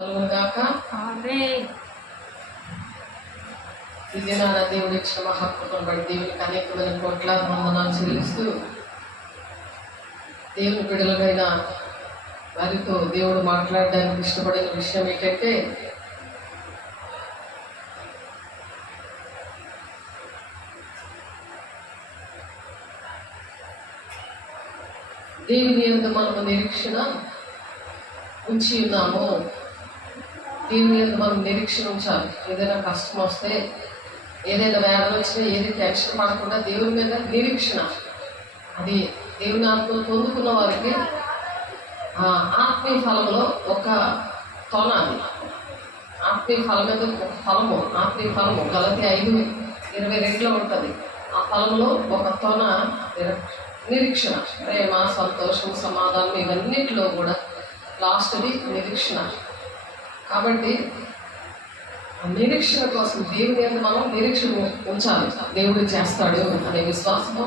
గాక. ఇది నా దేవుడి ఇచ్చిన మహాకృపను బట్టి దేవునికి అనేకమైన కోట్లాది వందనాలు చెల్లిస్తూ దేవుని బిడ్డలమైన వారితో దేవుడు మాట్లాడడానికి ఇష్టపడిన విషయం ఏంటంటే, దేవుని యందు మనము నిరీక్షణ ఉంచి ఉన్నాము. దేవుని యందు మనం నిరీక్షణ ఉంచాలి. ఏదైనా కష్టం వస్తే, ఏదైనా వేదన వచ్చినా, ఏది టెన్షన్ పడకుండా దేవుని మీద నిరీక్షణ, అది దేవుని ఆత్మను పొందుకున్న వారికి ఆత్మీయ ఫలంలో ఒక తొన, అది ఆత్మీయ ఫలం మీద ఒక ఫలము, ఆత్మీయ ఫలము గలతీ 5:22 ఉంటుంది. ఆ ఫలంలో ఒక తొన నిరీక్షణ, ప్రేమ, సంతోషం, సమాధానం, ఇవన్నిటిలో కూడా లాస్ట్ది నిరీక్షణ. కాబట్టి నిరీక్షణ కోసం దేవుని యందు మనం నిరీక్షణ ఉంచాలి. దేవుడు చేస్తాడు అనే విశ్వాసము,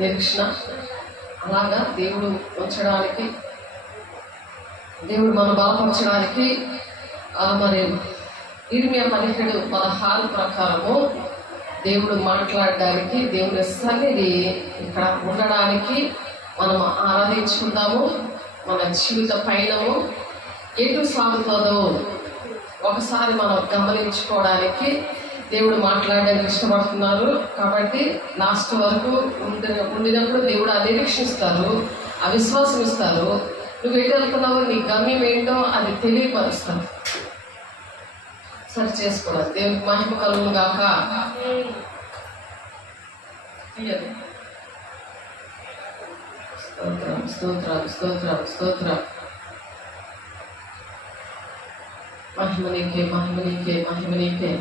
నిరీక్షణ. అలాగా దేవుడు ఉంచడానికి, దేవుడు మనం బలపరచడానికి మరి ఇర్మియా 17:16 ప్రకారము దేవుడు మాట్లాడడానికి, దేవుని సన్నిధి ఇక్కడ ఉండడానికి మనం ఆరాధించుకుందాము. మన జీవిత పయనము ఎటు సాగుతుందో ఒకసారి మనం గమనించుకోవడానికి దేవుడు మాట్లాడడానికి ఇష్టపడుతున్నారు. కాబట్టి లాస్ట్ వరకు ఉండినప్పుడు దేవుడు నిరీక్షిస్తారు, అవిశ్వాసం ఇస్తారు. నువ్వు ఎటు వెళ్తున్నావో, నీ గమ్యం ఏంటో అది తెలియపరుస్తాను. సరి చేసుకోవాలి. దేవునికి మహిమ కలుగును గాక. స్తోత్రం, స్తోత్రాలు, స్తోత్రాలు, స్తోత్రం. మహిమ నీకే, మహిమ నీకే, మహిమ నీకే.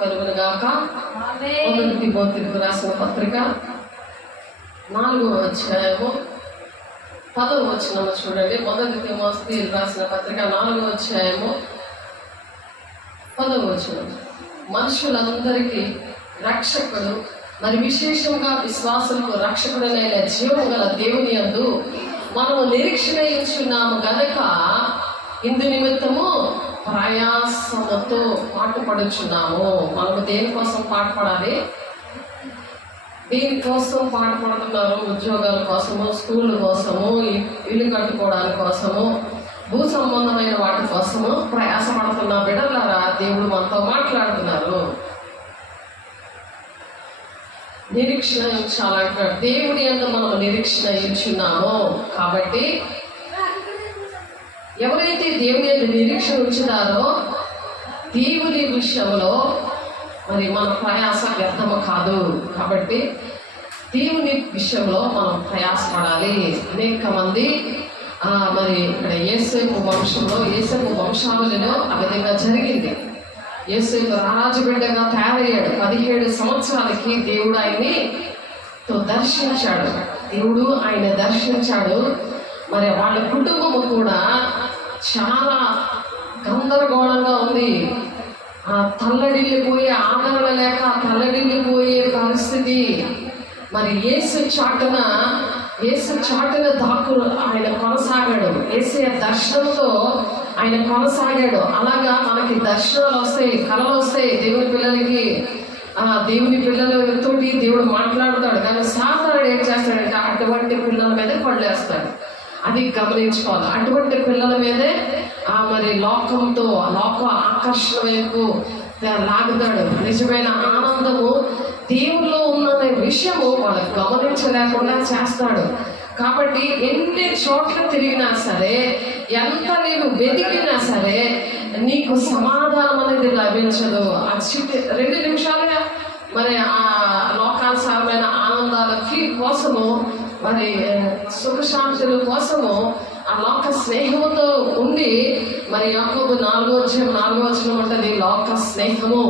కలుగును గాక. 1 తిమోతికి రాసిన పత్రిక 4వ అధ్యాయము 10వ వచనము చూడండి. 1 తిమోతికి రాసిన పత్రిక 4వ అధ్యాయము 10వ వచనం. మనుషులందరికీ రక్షకుడు, మరి విశేషంగా విశ్వాసులకు రక్షకుడైన జీవము గల దేవుని యందు మనము నిరీక్షణ ఇచ్చున్నాము గనక ఇందు నిమిత్తము ప్రయాసముతో పాటుపడుచున్నాము. మనము దేనికోసం పాటుపడాలి? దీనికోసం పాటుపడుతున్నారు. ఉద్యోగాల కోసము, స్కూళ్ళ కోసము, ఇల్లు కట్టుకోవడానికి కోసము, భూ సంబంధమైన వాటి కోసము ప్రయాసపడుతున్న బిడ్డలారా, దేవుడు మనతో మాట్లాడుతున్నారు. నిరీక్షణ ఇచ్చాలంటాడు. దేవుడి యందు మనం నిరీక్షణ ఇచ్చున్నాము కాబట్టి ఎవరైతే దేవుని యందు నిరీక్షణ ఉంచుతారో దేవుని విషయంలో మరి మన ప్రయాస వ్యర్థము కాదు. కాబట్టి దేవుని విషయంలో మనం ప్రయాసపడాలి. అనేక మంది మరి ఇక్కడ యేసేపు వంశావళిలో ఆ విధంగా జరిగింది. యేసేపు రారాజు బిడ్డగా తయారయ్యాడు. 17 సంవత్సరాలకి దేవుడు ఆయన్ని దర్శించాడు. ఆయన దర్శించాడు. మరి వాళ్ళ కుటుంబము కూడా చాలా గందరగోళంగా ఉంది. తల్లడిల్లిపోయే ఆదరణ లేక తల్లడిల్లిపోయే పరిస్థితి. మరి యేసు చాటున దాక్కు ఆయన కొనసాగాడు. యేసయ్య దర్శనంతో ఆయన కొనసాగాడు. అలాగా మనకి దర్శనాలు వస్తాయి, కళలు వస్తాయి. దేవుని పిల్లలతోటి దేవుడు మాట్లాడుతాడు. కానీ సాతానుడు ఏం చేస్తాడంటే అటువంటి పిల్లల మీదే పడలేస్తాడు. అది గమనించుకోవాలి. అటువంటి పిల్లల మీదే మరి లోక ఆకర్షణ వైపు లాగుతాడు. నిజమైన ఆనందము దేవుల్లో ఉన్న విషయము వాళ్ళకు గమనించలేకుండా చేస్తాడు. కాబట్టి ఎన్ని చోట్ల తిరిగినా సరే, ఎంత నీవు వెతికినా సరే నీకు సమాధానం అనేది లభించదు. 2 నిమిషాలుగా మరి ఆ లోకానుసారమైన ఆనందాలకి కోసము, మరి సుఖశాంతుల కోసము ఆ లోక స్నేహముతో ఉండి, మరి యాకోబు 4వ వచనం ఉంటుంది, లోక స్నేహము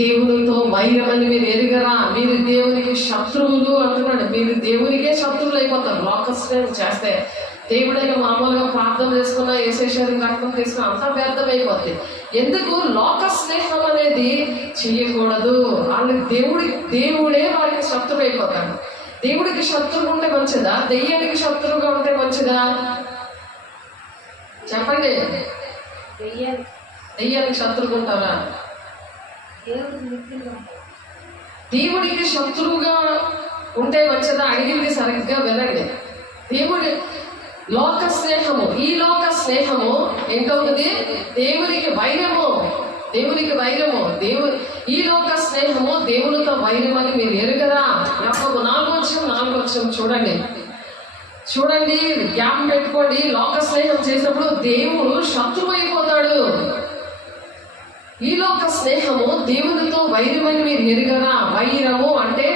దేవునితో వైరమని మీరు ఎరుగరా, మీరు దేవునికి శత్రువులు అంటున్నాడు. మీరు దేవునికే శత్రువులు అయిపోతారు లోక స్నేహం చేస్తే. దేవుడైనా మామూలుగా ప్రార్థన చేసుకున్నా, యేసేశ్వరి రక్తం తీసుకున్నా అంతా వ్యర్థమైపోద్ది. ఎందుకు? లోక స్నేహం అనేది చెయ్యకూడదు. వాళ్ళకి దేవుడే వారికి శత్రువు అయిపోతాడు. దేవుడికి శత్రువు ఉంటే మంచిదా? దెయ్యానికి శత్రువుగా ఉంటే మంచిదా? చెప్పండి. దెయ్యానికి శత్రువుగా ఉంటారా? దేవుడికి శత్రువుగా ఉంటే మంచిదా? అడిగింది సరిగ్గా వినండి. లోక స్నేహము, ఈ లోక స్నేహము ఏంటవుతుంది? దేవునికి వైరము. ఈ లోక స్నేహము దేవునితో వైరమని మీరు ఎరుగరా. యాకోబు 4వ వచనం చూడండి, జ్ఞాపకం పెట్టుకోండి. లోక స్నేహం చేసినప్పుడు దేవుడు శత్రువు అయిపోతాడు. ఈ లోక స్నేహము దేవునితో వైరమని మీరు ఎరుగరా. వైరము అంటే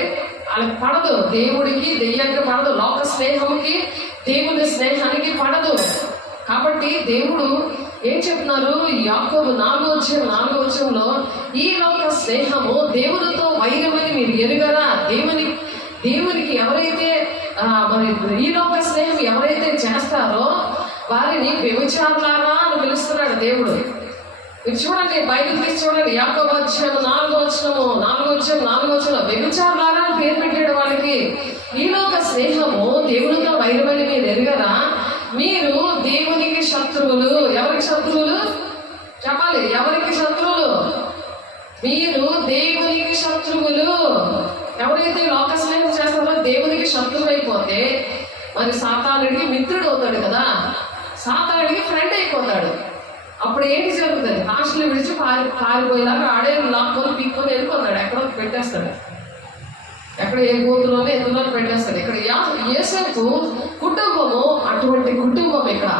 వాళ్ళకి పడదు, దేవుడికి దెయ్యానికి పడదు. లోక స్నేహముకి దేవుని స్నేహానికి పడదు. కాబట్టి దేవుడు ఏం చెప్తున్నారు? యాకోబు 4వ వచనంలో ఈ లోక స్నేహము దేవునితో వైరమని మీరు ఎరుగరా. దేవునికి ఎవరైతే మరి ఈ లోక స్నేహం ఎవరైతే చేస్తారో వారిని వ్యభిచారులారా అని పిలుస్తున్నాడు దేవుడు. మీరు చూడండి, బైబిల్ తీసి చూడండి. యాకోబు 4వ వచనం వ్యభిచారులారా అని పేరు పెట్టాడు వాళ్ళకి. ఈ లోక స్నేహము దేవునితో వైరమని మీరు ఎరుగరా. మీరు దేవునికి శత్రువులు. ఎవరికి శత్రువులు చెప్పాలి? ఎవరికి శత్రువులు? మీరు దేవునికి శత్రువులు. ఎవరైతే లోక స్నేహం చేస్తారో దేవునికి శత్రువు అయిపోతే మరి సాతానుడికి మిత్రుడు అవుతాడు కదా, సాతానుడికి ఫ్రెండ్ అయిపోతాడు. అప్పుడు ఏంటి జరుగుతుంది? హాస్టల్ విడిచి పారిపోయేలాగా ఆడే లాక్కొని పీక్కొని వెళ్ళిపోతాడు. ఎక్కడో పెట్టేస్తాడు. ఎక్కడ ఏ గోతులోనే ఎందులో పెట్టేస్తాడు. ఇక్కడ యేసేపు కుటుంబము అటువంటి కుటుంబం. ఇక్కడ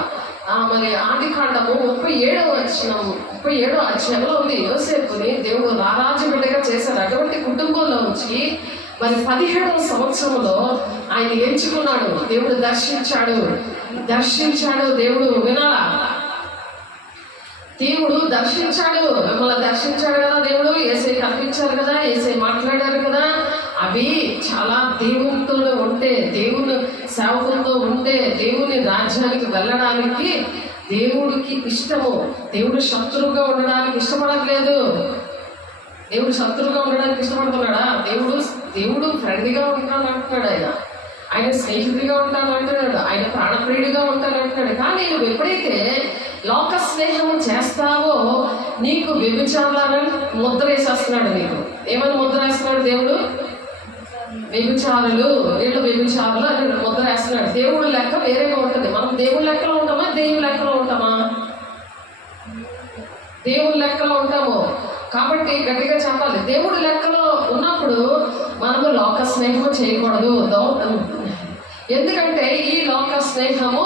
మరి ఆదికాండము 37వ అధ్యాయంలో ఉంది. యోసేపుని దేవుడు రారాజు బిడ్డగా చేశారు. అటువంటి కుటుంబంలో నుంచి మరి 17వ సంవత్సరంలో ఆయన ఎంచుకున్నాడు. దేవుడు దర్శించాడు. దేవుడు వినాలా? దేవుడు మిమ్మల్ని దర్శించాడు కదా దేవుడు. యేసై కనిపించారు కదా, యేసై మాట్లాడారు కదా. అవి చాలా దేవునితో ఉంటే, దేవుని సేవకులతో ఉంటే, దేవుని రాజ్యానికి వెళ్ళడానికి దేవుడికి ఇష్టము. దేవుడు శత్రువుగా ఉండడానికి ఇష్టపడట్లేదు. దేవుడు శత్రువుగా ఉండడానికి ఇష్టపడుతున్నాడా? దేవుడు ఫ్రెండ్లీగా ఉంటాను అంటున్నాడు. ఆయన స్నేహితుడిగా ఉంటాను అంటున్నాడు. ఆయన ప్రాణప్రియుడిగా ఉంటాను అంటున్నాడు. కానీ నువ్వు ఎప్పుడైతే లోక స్నేహము చేస్తావో నీకు వ్యభిచారాలను ముద్ర వేసేస్తున్నాడు. నీకు ఏమని ముద్ర వేస్తున్నాడు దేవుడు? వ్యభిచారులు, వీళ్ళు వ్యభిచారులు అని ముద్ర వేస్తున్నాడు. దేవుడు లెక్క వేరేగా ఉంటుంది. మనం దేవుడి లెక్కలో ఉంటామా, దేవుని లెక్కలో ఉంటామా? దేవుడి లెక్కలో ఉంటాము. కాబట్టి గట్టిగా చెప్పాలి, దేవుడి లెక్కలో ఉన్నప్పుడు మనము లోక స్నేహము చేయకూడదు. ఎందుకంటే ఈ లోక స్నేహము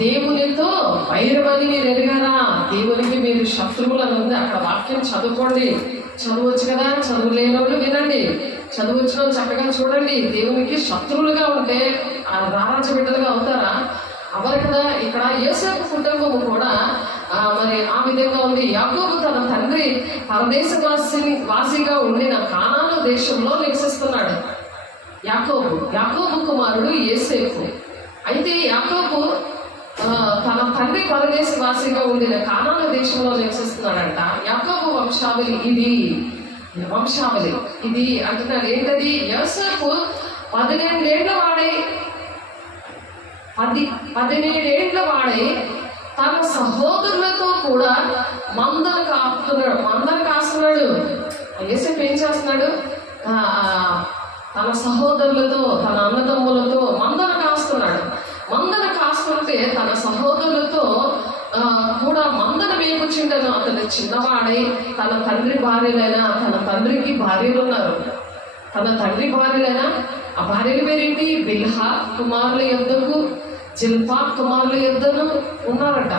దేవునితో వైరమని మీరు ఎదిగారా? దేవునికి మీరు శత్రువులను ఉంది. అక్కడ వాక్యం చదువుకోండి. చదువచ్చు కదా, చదువు లేని వాళ్ళు వినండి, చదువు వచ్చిన వాళ్ళు చక్కగా చూడండి. దేవునికి శత్రువులుగా ఉంటే ఆ రారాజ బిడ్డలుగా అవుతారా? అవరు కదా. ఇక్కడ యోసేపు కుటుంబము కూడా మరి ఆ విధంగా ఉంది. యాకోబు తన తండ్రి వాసిగా ఉండిన కానాను దేశంలో నివసిస్తున్నాడు. యాకోబు కుమారుడు యోసేపు. అయితే యాకోబు తన తండ్రి వాసిగా ఉండిన కానాను దేశంలో నివసిస్తున్నాడంట. యాకోబు వంశావళి ఇది అంటున్నాడు. ఏంటది? యోసేపు 17 వాడై తన సహోదరులతో కూడా మందను కాస్తున్నాడు. యోసేపు ఏం చేస్తున్నాడు? తన సహోదరులతో, తన అన్నదమ్ములతో మందను కాస్తున్నాడు. మందను కాస్తుంటే తన సహోదరులతో కూడా మందను వేపుచుండెను. అతను చిన్నవాడై తన తండ్రి భార్యలైనా, తన తండ్రికి భార్యలు ఉన్నారు. తన తండ్రి భార్యలైనా ఆ భార్యల పేరేంటి? బిల్హా కుమారుల యొద్దకు, జిల్పా కుమారుల యొద్దను ఉన్నారట.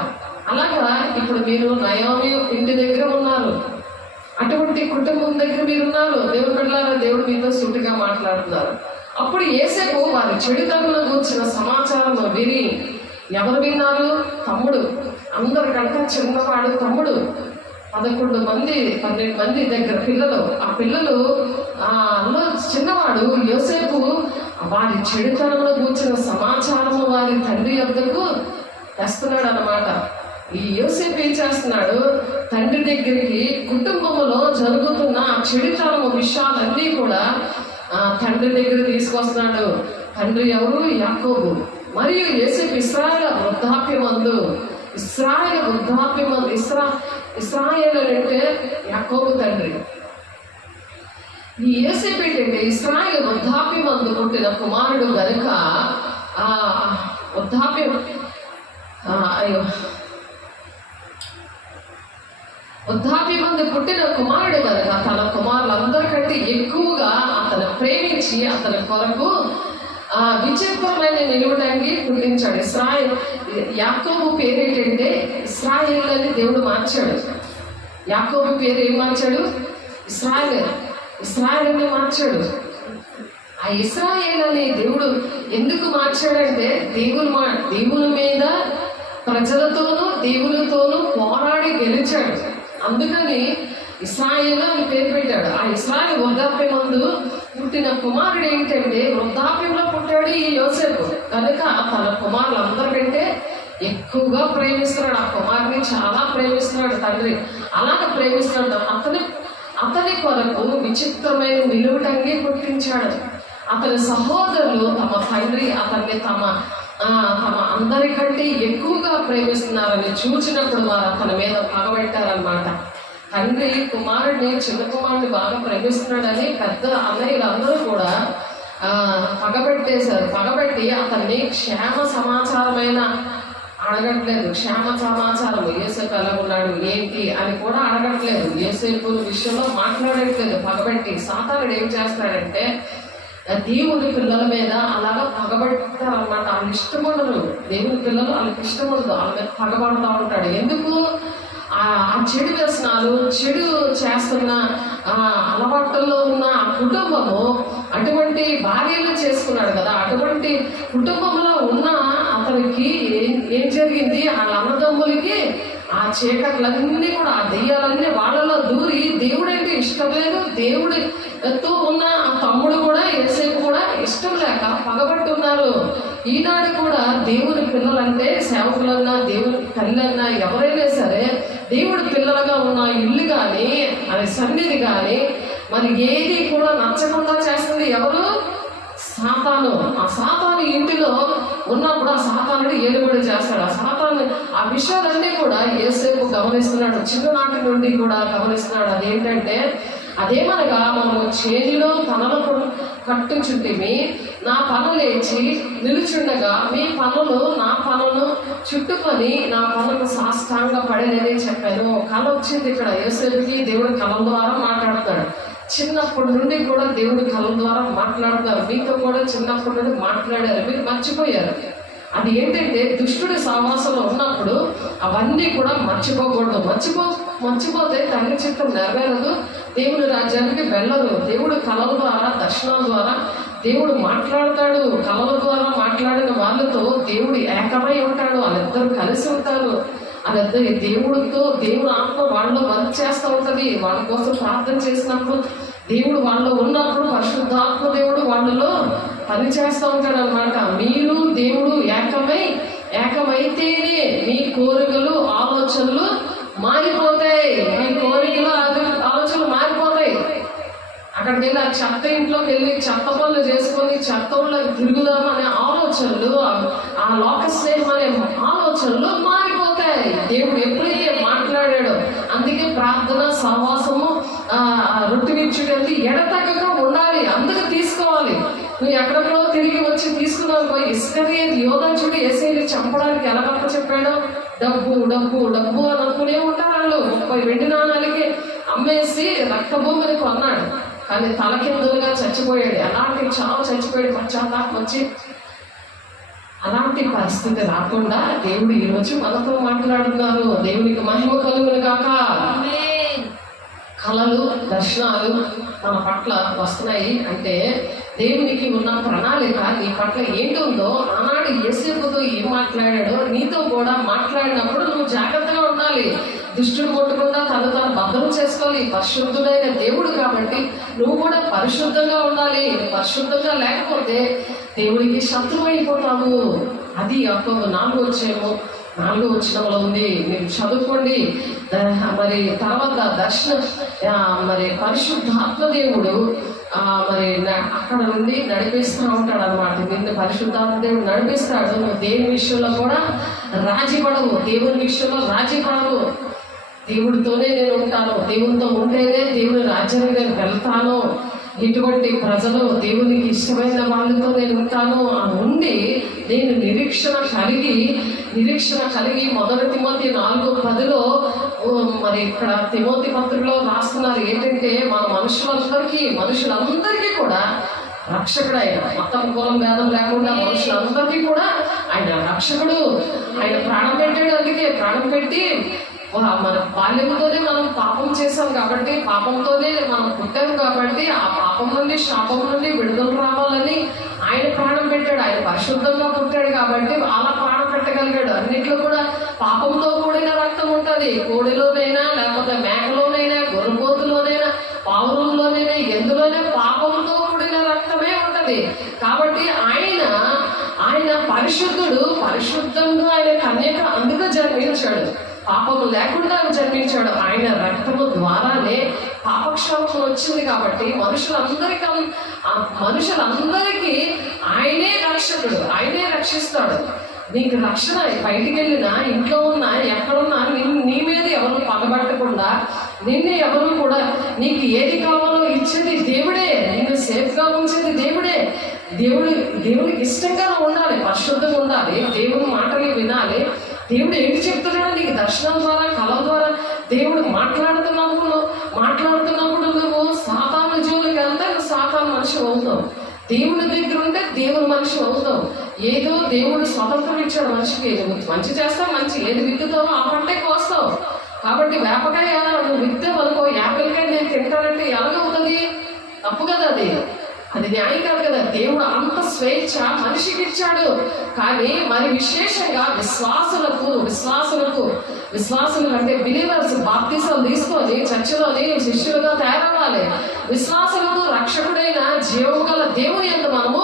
అలాగా ఇప్పుడు మీరు నయోమి ఇంటి దగ్గర ఉన్నారు. అటువంటి కుటుంబం దగ్గర మీరున్నారు. దేవుడు బిడ్డలారా, దేవుడు మీతో సూటిగా మాట్లాడుతున్నారు. అప్పుడు యేసేపు వారి చెడుతగును గురించిన సమాచారం విని ఎవరు విన్నారు? తమ్ముడు. అందరికంటే చిన్నవాడు తమ్ముడు. 11 మంది 12 మంది దగ్గర పిల్లలు. ఆ పిల్లలు అందులో చిన్నవాడు యోసేపు వారి చెడుతనంలో కూర్చున్న సమాచారము వారి తండ్రి యొద్దకు తెస్తున్నాడు అన్నమాట. ఈ యోసేపు ఏం చేస్తున్నాడు? తండ్రి దగ్గరికి కుటుంబంలో జరుగుతున్న ఆ చెడుతనము విషయాలన్నీ కూడా తండ్రి దగ్గర తీసుకొస్తున్నాడు. తండ్రి ఎవరు? యాకోబు. మరియు యోసేపు ఇశ్రాయేలు వృద్ధాప్యమందు ఇశ్రాయేలు అంటే యాకోబు తండ్రి. ఈ యోసేపు ఏంటంటే ఇశ్రాయేలు వృద్ధాప్యమందు పుట్టిన కుమారుడు గనుక వృద్ధాప్యమందు పుట్టిన కుమారుడు కనుక తన కుమారులందరికంటే ఎక్కువగా అతను ప్రేమించి అతని కొరకు విచిత్రమైన నిలువడానికి పుట్టించాడు. యాకోబు పేరు ఏంటంటే ఇశ్రాయేలు అని దేవుడు మార్చాడు. యాకోబు పేరు ఏం మార్చాడు? ఇశ్రాయేలు అని మార్చాడు. ఆ ఇశ్రాయేలు అని దేవుడు ఎందుకు మార్చాడంటే దేవుని మీద ప్రజలతోనూ దేవునితోనూ పోరాడి గెలిచాడు. అందుకని ఇశ్రాయేలు అని పేరు పెట్టాడు. ఆ ఇశ్రాయేలు వృద్ధాప్యమందు పుట్టిన కుమారుడు ఏంటంటే వృద్ధాప్యంలో పుట్టాడు ఈ యోసేపు కనుక తన కుమారులందరికంటే ఎక్కువగా ప్రేమిస్తున్నాడు. ఆ కుమారుని చాలా ప్రేమిస్తున్నాడు తండ్రి. అలాగ ప్రేమిస్తున్నాడు. అతని కొరకు విచిత్రమైన నిలువుటంగి పుట్టించాడు. అతని సహోదరులు తమ తండ్రి అతన్ని తమ అందరికంటే ఎక్కువగా ప్రేమిస్తున్నారని చూచినప్పుడు వారు అతని మీద పగబెట్టారనమాట. తండ్రి చిన్న కుమారుడిని బాగా ప్రేమిస్తున్నాడని పెద్ద అన్నయ్యలందరూ కూడా పగబెట్టేశారు. పగబెట్టి అతన్ని క్షేమ సమాచారమైన అడగట్లేదు. క్షేమ సమాచారం యోసేపు ఎలా ఉన్నాడు ఏంటి అని కూడా అడగట్లేదు. యోసేపు విషయంలో మాట్లాడట్లేదు. పగబెట్టి సాతానుడు ఏం చేస్తాడంటే దేవుని పిల్లల మీద అలాగా పగబడతారన్నమాట. వాళ్ళు ఇష్టపడరు. దేవుని పిల్లలు వాళ్ళకి ఇష్టపడదు. వాళ్ళ మీద పగబడుతూ ఉంటాడు. ఎందుకు? ఆ చెడు వ్యసనాలు, చెడు చేస్తున్న అలవాట్లలో ఉన్న ఆ కుటుంబము అటువంటి భార్యలు చేసుకున్నాడు కదా. అటువంటి కుటుంబంలో ఉన్న అతనికి ఏం జరిగింది? వాళ్ళ అన్నదమ్ములకి ఆ చీకట్లన్నీ కూడా, ఆ దెయ్యాలన్నీ వాళ్ళలో దూరి దేవుడంటే ఇష్టం లేదు, దేవుడితో ఉన్న ఆ తమ్ముడు కూడా యేసేపు కూడా ఇష్టం లేక పగబట్టి ఉన్నారు. ఈనాడు కూడా దేవుని పిల్లలంటే సేవకులన్నా దేవుని తల్లన్నా ఎవరైనా సరే దేవుడి పిల్లలుగా ఉన్న ఇల్లు కానీ అది సన్నిధి కానీ మరి ఏది కూడా నచ్చకుండా చేస్తుంది ఎవరు? సాతాను. ఆ సాతాను ఇంటిలో ఉన్నప్పుడు ఆ సాతానుడు ఏలుబడి చేస్తాడు. ఆ సాతాను ఆ విషయాలన్నీ కూడా యేసేపు గమనిస్తున్నాడు, చిన్ననాటి నుండి కూడా గమనిస్తున్నాడు. అదేమనగా మనము చేనిలో పనులు కట్టించుంటిమి, నా పను లేచి నిలుచుండగా మీ పనులు నా పనును చుట్టుకొని నా పనులకు సాష్టాంగ పడేదని చెప్పాను. కళ వచ్చింది ఇక్కడ యేసేపుకి. దేవుడు కళ ద్వారా మాట్లాడతాడు. చిన్నప్పటి నుండి కూడా దేవుడి కళ ద్వారా మాట్లాడతారు. మీతో కూడా చిన్నప్పటి నుండి మాట్లాడారు, మీరు మర్చిపోయారు. అది ఏంటంటే దుష్టుడి సహవాసంలో ఉన్నప్పుడు అవన్నీ కూడా మర్చిపోకూడదు. మర్చిపోతే తండ్రి చిత్తం నెరవేరదు, దేవుడి రాజ్యానికి వెళ్ళరు. దేవుడు కళల ద్వారా దర్శనాల ద్వారా దేవుడు మాట్లాడతాడు. కళల ద్వారా మాట్లాడిన వాళ్ళతో దేవుడు ఏకమై ఉంటాడు, వాళ్ళిద్దరూ కలిసి ఉంటారు. వాళ్ళిద్దరు దేవుడి ఆత్మ వాళ్ళలో వర్క్ చేస్తూ ఉంటుంది. వాళ్ళ కోసం ప్రార్థన చేసినప్పుడు దేవుడు వాళ్ళలో ఉన్నప్పుడు పరిశుద్ధాత్మ దేవుడు వాళ్ళలో పని చేస్తూ ఉంటాడు అనమాట. మీరు దేవుడు ఏకమైతేనే మీ కోరికలు ఆలోచనలు మారిపోతాయి. మీ కోరికలు ఆలోచనలు మారిపోతాయి. అక్కడికి వెళ్ళి ఆ చెత్త ఇంట్లోకి వెళ్ళి చెత్త పనులు చేసుకొని చెత్తలోకి తిరుగుదామనే ఆలోచనలు, ఆ లోక స్నేహం అనే ఆలోచనలు మారిపోతాయి. దేవుడు ఎప్పుడైతే మాట్లాడాడో, అందుకే ప్రార్థన సహవాసము రొట్టె విచ్చుటది ఎడతెగక ఉండాలి. అందుకు తీసుకోవాలి. నువ్వు ఎక్కడెక్కడో తిరిగి వచ్చి తీసుకున్నావు పోయి ఇస్కరియోతు యోధాచుడు యేసేని చంపడానికి ఎలా గొప్ప చెప్పాడో, డబ్బు డబ్బు డబ్బు అని అనుకునే ఉంటారు వాళ్ళు. 30 వెండి నాణాలకి అమ్మేసి రక్తభూమిని కొన్నాడు, కానీ తలకిందులుగా చచ్చిపోయాడు. అలాంటి చావు చచ్చిపోయాడు. పశ్చాత్తాపం వచ్చి అలాంటి పరిస్థితి రాకుండా దేవుడు ఈరోజు మనతో మాట్లాడుతున్నారు. దేవునికి మహిమ కలుగును గాక. కళలు దర్శనాలు మన పట్ల వస్తున్నాయి అంటే దేవునికి ఉన్న ప్రణాళిక నీ పట్ల ఏంటుందో, ఆనాడు యేసేపుతో ఏం మాట్లాడాడో నీతో కూడా మాట్లాడినప్పుడు నువ్వు జాగ్రత్తగా ఉండాలి. దుష్టుడు కొట్టకుండా తను భద్రం చేసుకోవాలి. పరిశుద్ధుడైన దేవుడు కాబట్టి నువ్వు కూడా పరిశుద్ధంగా ఉండాలి. పరిశుద్ధంగా లేకపోతే దేవుడికి శత్రువు అయిపోతావు. అది Yakobo 4వ వచనంలో ఉంది. మీరు చదువుకోండి. మరి తర్వాత మరి పరిశుద్ధాత్మ దేవుడు మరి అక్కడ నుండి నడిపిస్తూ ఉంటాడు అనమాట. నిన్ను పరిశుద్ధాత్మ దేవుడు నడిపిస్తాడు. నువ్వు దేవుని విషయంలో కూడా రాజీ పడవు. దేవుని విషయంలో రాజీ పడవు. దేవుడితోనే నేను ఉంటాను, దేవునితో ఉంటేనే దేవుని రాజ్యానికి నేను వెళ్తాను, ఇటువంటి ప్రజలు దేవునికి ఇష్టమైన వాళ్ళతో నేను ఉంటాను అని ఉండి నేను నిరీక్షణ కలిగి 1 తిమోతి 4:10 మరి ఇక్కడ తిమోతి పత్రికలో రాస్తున్నారు. ఏంటంటే మన మనుషులందరికీ కూడా రక్షకుడు ఆయన. మతం కులం భేదం లేకుండా మనుషులందరికీ కూడా ఆయన రక్షకుడు. ఆయన ప్రాణం పెట్టాడు. అందుకే ప్రాణం పెట్టి మన బాల్యంతోనే మనం పాపం చేసాం కాబట్టి, పాపంతోనే మనం పుట్టాం కాబట్టి ఆ పాపం నుండి శాపం నుండి విడుదల రావాలని ఆయన ప్రాణం పెట్టాడు. ఆయన పరిశుద్ధంగా పుట్టాడు కాబట్టి అలా ప్రాణం పెట్టగలిగాడు. అన్నిట్లో కూడా పాపంతో కూడిన రక్తం ఉంటుంది. కోడిలోనైనా లేకపోతే మేకలోనైనా గొర్రెపోతులోనైనా పావురంలోనైనా ఎందులోనే పాపంతో కూడిన రక్తమే ఉంటుంది. కాబట్టి ఆయన పరిశుద్ధుడు. పరిశుద్ధంగా ఆయన కన్యక అందుకు జన్మించాడు. పాపము లేకుండా జన్మించాడు. ఆయన రక్తము ద్వారానే పాపక్షాపం వచ్చింది కాబట్టి మనుషులందరికీ ఆయనే రక్షకుడు. ఆయనే రక్షిస్తాడు. నీకు రక్షణ బయటికి వెళ్ళినా, ఇంట్లో ఉన్నా, ఎక్కడున్నా నీ మీద ఎవరు పగబట్టకుండా, నిన్ను ఎవరు కూడా నీకు ఏది కావాలో ఇచ్చేది దేవుడే. నిన్ను సేఫ్గా ఉంచేది దేవుడే. దేవుడికి ఇష్టంగా ఉండాలి, పరిశుద్ధంగా ఉండాలి, దేవుని మాటలు వినాలి. దేవుడు ఏంటి చెప్తున్నాడో నీకు దర్శనం ద్వారా, కళ ద్వారా దేవుడు మాట్లాడుతున్నప్పుడు నువ్వు సాతాను జోలికి వెళ్తే నువ్వు సాతాను మనిషి అవుతావు. దేవుడి దగ్గర ఉంటే దేవుని మనిషి అవుతావు. ఏదో దేవుడు స్వతంత్రం ఇచ్చాడు మనిషికి. నువ్వు మంచి చేస్తావు, మంచి ఏది విత్తుతావో ఆ పంటే కోస్తావు. కాబట్టి వేపకాయ నువ్వు విత్తావు అనుకో, యాపిల్కాయ నేను తింటానంటే ఎలాగవుతుంది? తప్పు కదా అది అది న్యాయం కాదు కదా. దేవుడు అంత స్వేచ్ఛ మనిషికి ఇచ్చాడు. కానీ మరి విశేషంగా విశ్వాసులు అంటే బిలీవర్స్ బాప్తిసాలు తీసుకొని చర్చిలోని శిష్యులుగా తయారవ్వాలి. విశ్వాసులకు రక్షకుడైన జీవము గల దేవుని యందు మనము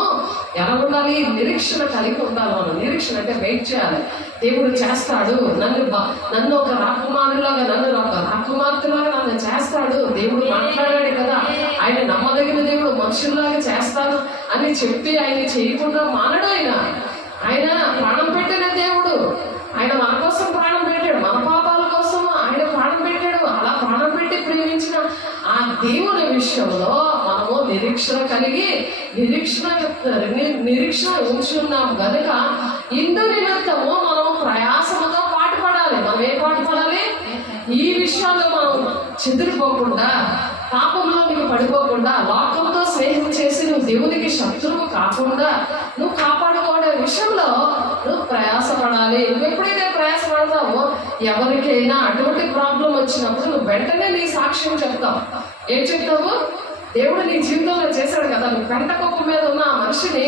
ఎలా ఉండాలి? నిరీక్షణ కలిగి ఉండాలి. మనం నిరీక్షణ అంటే వెయిట్ చేయాలి. దేవుడు చేస్తాడు, నన్ను ఒక రాకుమారులాగా, నన్ను ఒక రాకుమార్తెలాగా నన్ను చేస్తాడు. దేవుడు మాట్లాడాడు కదా, ఆయన నమ్మదగిన దేవుడు, మనుషుల్లాగా చేస్తాను అని చెప్పి ఆయన చేయకుండా మానడు. ఆయన ప్రాణం పెట్టిన దేవుడు. ఆయన మన కోసం ప్రాణం పెట్టాడు, మన పాపాల కోసం ఆయన ప్రాణం పెట్టాడు. అలా ప్రాణం పెట్టి ప్రేమించిన ఆ దేవుని విషయంలో మనము నిరీక్షణ కలిగి నిరీక్షణ ఉంచున్నాం కనుక ఇందు నిమిత్తము మనం ప్రయాసముతో పాటుపడాలి. మనం ఏ పాటుపడాలి? ఈ విషయాల్లో మనం చెదిరిపోకుండా, పాపంలోనికి పడిపోకుండా, లోకంతో స్నేహం చేసి నువ్వు దేవునికి శత్రువు కాకుండా నువ్వు కాపాడుకోవడే విషయంలో నువ్వు ప్రయాసపడాలి. నువ్వు ఎప్పుడైతే ప్రయాసపడతావో ఎవరికైనా అటువంటి ప్రాబ్లం వచ్చినప్పుడు నువ్వు వెంటనే నీ సాక్ష్యం చెప్తావు. ఏం చెప్తావు? దేవుడు నీ జీవితంలో చేశాడు కదా. నువ్వు పెంట కుప్ప మీద ఉన్న ఆ మనిషిని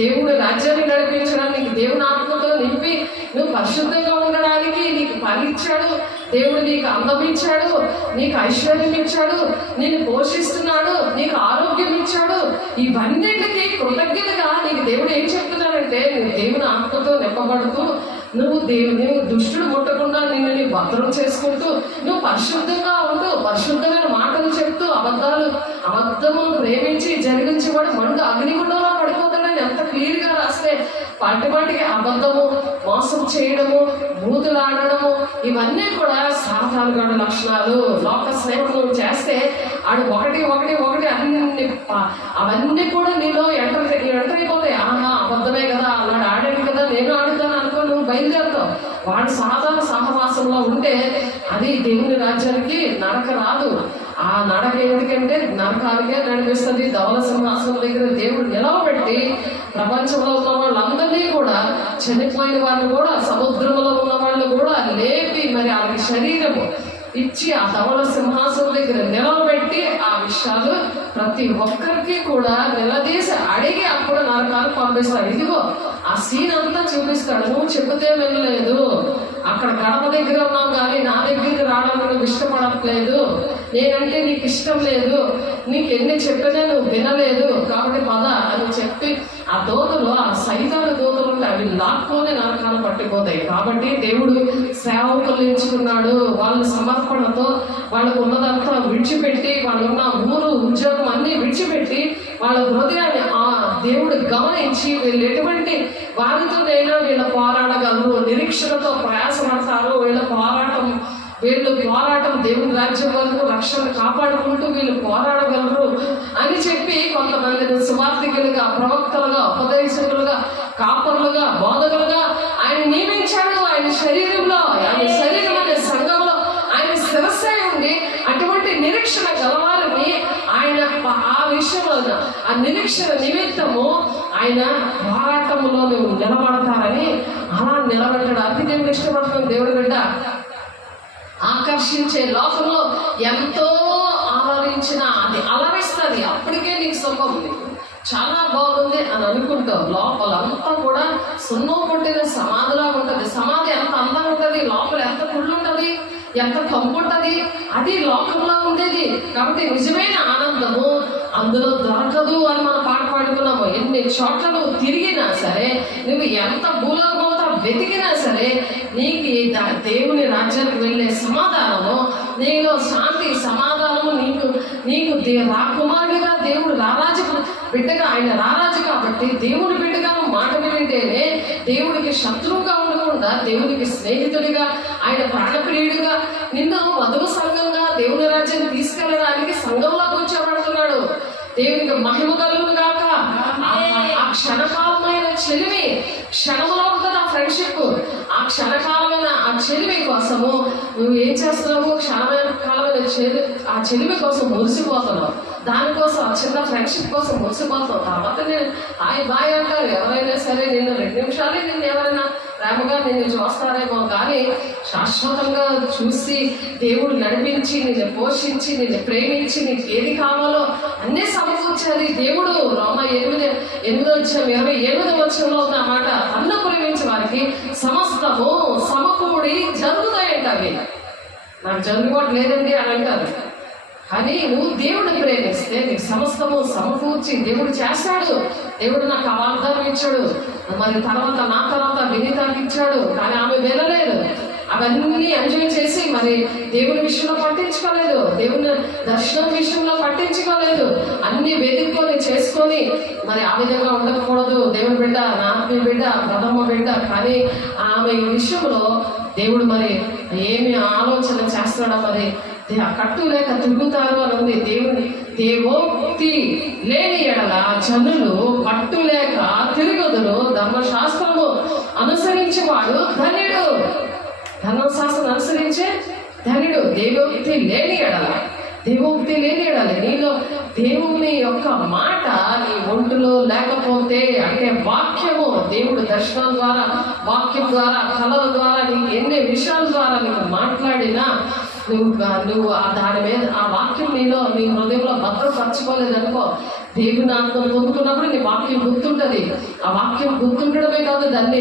దేవుడు రాజ్యాన్ని నడిపించడానికి, దేవుని ఆత్మతో నింపి నువ్వు పరిశుద్ధంగా ఉండడానికి నీకు పని ఇచ్చాడు. దేవుడు నీకు అందం ఇచ్చాడు, నీకు ఐశ్వర్యం ఇచ్చాడు, నిన్ను పోషిస్తున్నాడు, నీకు ఆరోగ్యం ఇచ్చాడు. ఇవన్నిటికీ కృతజ్ఞతగా నీకు దేవుడు ఏం చెప్తున్నాడంటే, నువ్వు దేవుని ఆత్మతో నింపబడుతూ నువ్వు దుష్టుడు ముట్టకుండా నిన్ను నీ భద్రం చేసుకుంటూ నువ్వు పరిశుద్ధంగా ఉంటూ పరిశుద్ధమైన మాటలు చెప్తూ అబద్ధము ప్రేమించి జరిగించేవాడు మండు అగ్నిగుండంలో పడిపోతాడని ఎంత క్లియర్గా రాస్తే, పాటికి అబద్ధము, మోసం చేయడము, బూతులాడడము ఇవన్నీ కూడా సాతానుగాడి లక్షణాలు. లోక స్నేహం నువ్వు చేస్తే ఆడు ఒకటి అవన్నీ కూడా నీలో ఎంటర్ అయిపోతాయి. ఆహా, అబద్ధమే కదా, అలాడు ఆడాడు కదా, నేను ఆడుతాను అనుకో, నువ్వు బయలుదేరుతావు. వాడు సాధారణ సహవాసంలో ఉంటే అది దేవుని రాజ్యానికి నడక రాదు. ఆ నడక ఎందుకంటే నరకానికే నడిపిస్తుంది. ధవల సింహాసనం దగ్గర దేవుడు నిలవబెట్టి ప్రపంచంలో ఉన్న వాళ్ళందరినీ కూడా, చనిపోయిన వాళ్ళు కూడా, సముద్రంలో ఉన్న వాళ్ళు కూడా లేపి మరి వాళ్ళకి శరీరము ఇచ్చి ఆ ధవల సింహాసనం దగ్గర నిలవబెట్టి ఆ విషయాలు ప్రతి ఒక్కరికి కూడా నిలదీసి అడిగి అప్పుడు నరకానికి పంపిస్తాడు. ఇదిగో ఆ సీన్ అంతా చూపిస్తాడు. నువ్వు చెబితే వెళ్ళలేదు, అక్కడ గడప దగ్గర ఉన్నావు కానీ నా దగ్గరికి రావడానికి నువ్వు ఇష్టపడట్లేదు, నేనంటే నీకు ఇష్టం లేదు, నీకు ఎన్ని చెప్పినా నువ్వు వినలేదు, కాబట్టి పద అని చెప్పి ఆ దూతలు, ఆ సైతాను దూతలు ఉంటే అవి లాక్కోనే నరకాలు పట్టిపోతాయి. కాబట్టి దేవుడు సేవకులు ఎంచుకున్నాడు. వాళ్ళ సమర్పణతో వాళ్ళకు ఉన్నదంతా విడిచిపెట్టి, వాళ్ళున్న ఊరు ఉద్యోగం అన్ని విడిచిపెట్టి వాళ్ళ హృదయాన్ని ఆ దేవుడు గమనించి వీళ్ళు ఎటువంటి వారితోనైనా వీళ్ళ పోరాడగలరు, నిరీక్షణతో ప్రయాసపడతారు, వీళ్ళు పోరాటం దేవుని రాజ్యం వరకు రక్షణ కాపాడుకుంటూ వీళ్ళు పోరాడగలరు అని చెప్పి కొంతమందిని సువార్థికులుగా, ప్రవక్తలుగా, ఉపదేశకులుగా, కాపరులుగా, బోధకులుగా ఆయన నియమించాడు. ఆయన శరీరంలో, ఆయన శరీరం అనే సంఘంలో ఆయన శిరస్సే ఉండి అటువంటి నిరీక్షణ గలవారిని ఆయన ఆ విషయంలో ఆ నిరీక్షణ నిమిత్తము ఆయన పోరాటంలో నిలబడతారని అలా నిలబెట్టాడు. అతి దేవుడు ఇష్టపడుతుంది. దేవుడి బిడ్డ ఆకర్షించే లోకంలో ఎంతో ఆవరించిన అది అలరిస్తుంది. అప్పటికే నీకు సుఖం ఉంది, చాలా బాగుంది అని అనుకుంటావు. లోపలంతా కూడా సున్నం కొట్టిన సమాధిలా ఉంటుంది. సమాధి ఎంత అందంగా ఉంటుంది, లోపల ఎంత కుళ్ళు ఉంటుంది, ఎంత కంపు ఉంటుంది, అది లోకంలో ఉండేది. కాబట్టి నిజమైన ఆనందము అందులో దొరకదు అని మనం పాట పాడుకున్నాము. ఎన్ని చోట్ల నువ్వు తిరిగినా సరే, నువ్వు ఎంత భూలోకంతో వెతికినా సరే, నీకు దేవుని రాజ్యానికి వెళ్ళే సమాధానము, నీలో శాంతి సమాధానము నీకు రాకుమారుడిగా దేవుడు రారాజు బిడ్డగా, ఆయన రారాజు కాబట్టి దేవుని బిడ్డగా మాట వింటేనే దేవుడికి శత్రువుగా ఉండకుండా దేవునికి స్నేహితుడిగా, ఆయన ప్రాణప్రియుడిగా నిన్ను వధువు సంఘంగా దేవుని రాజ్యాన్ని తీసుకెళ్ళడానికి సంఘంలో కూర్చోబడుతున్నాడు. దేవునికి మహిమ కలుగును గాక. ఆ క్షణకాలమైన చెలిమి క్షణంలో ఉంటుంది. ఆ ఫ్రెండ్షిప్, ఆ క్షణకాలమైన ఆ చెలిమి కోసము నువ్వు ఏం చేస్తున్నావు? క్షణకాలమైన ఆ చెలిమి కోసం మురిసిపోతున్నావు. దానికోసం ఆ చిన్న ఫ్రెండ్షిప్ కోసం మురిసిపోతావు. తర్వాత నేను బాయ్ అంటారు ఎవరైనా సరే. నిన్ను 2 నిమిషాలే నిన్ను ఎవరైనా ప్రేమగా నిన్ను చూస్తారేమో కానీ శాశ్వతంగా చూసి దేవుడు నడిపించి నిన్ను పోషించి నిన్ను ప్రేమించి నీకు ఏది కావాలో అన్నీ సమకూర్చాలి దేవుడు. రోమ 8:27 ఉన్న మాట, అన్ను ప్రేమించే వారికి సమస్తము సమకూడి జరుగుతాయంట. అవి నాకు జరుగుకోవట్లేదండి అని అంటారు, కానీ నువ్వు దేవుడిని ప్రేమిస్తే నీకు సమస్తము సమకూర్చి దేవుడు చేస్తాడు. దేవుడు నాకు ఆ వాగ్దానం ఇచ్చాడు, మరి నా తర్వాత వినీతానికి ఇచ్చాడు, కానీ ఆమె వినలేదు. అవన్నీ ఎంజాయ్ చేసి మరి దేవుని విషయంలో పట్టించుకోలేదు, దేవుని దర్శనం విషయంలో పట్టించుకోలేదు, అన్ని వెతుక్కొని చేసుకొని మరి ఆ విధంగా ఉండకూడదు. దేవుని బిడ్డ, నా ఆత్మీయ బిడ్డ, ప్రథమ బిడ్డ. కానీ ఆమె ఈ విషయంలో దేవుడు మరి ఏమి ఆలోచన చేస్తాడో మరి కట్టు లేక తిరుగుతారు అని ఉంది. దేవోక్తి లేని ఎడల జనులు కట్టు లేక తిరుగుదురు, ధర్మశాస్త్రము అనుసరించేవాడు ధన్యుడు. ధర్మశాస్త్రం అనుసరించే ధన్యుడు. దేవోక్తి లేని ఎడల నీలో దేవుని యొక్క మాట నీ ఒంటులో లేకపోతే, అంటే వాక్యము, దేవుడు దర్శనం ద్వారా, వాక్యం ద్వారా, కళల ద్వారా, నీకు ఎన్ని విషయాల ద్వారా నీకు మాట్లాడినా నువ్వు దాని మీద ఆ వాక్యం నీలో నీ హృదయంలో భద్రపరచుకోలేదనుకో, దేవుని ఆత్మను పొందుకున్నప్పుడు నీ వాక్యం గుర్తుంటుంది. ఆ వాక్యం గుర్తుండడమే కాదు, దాని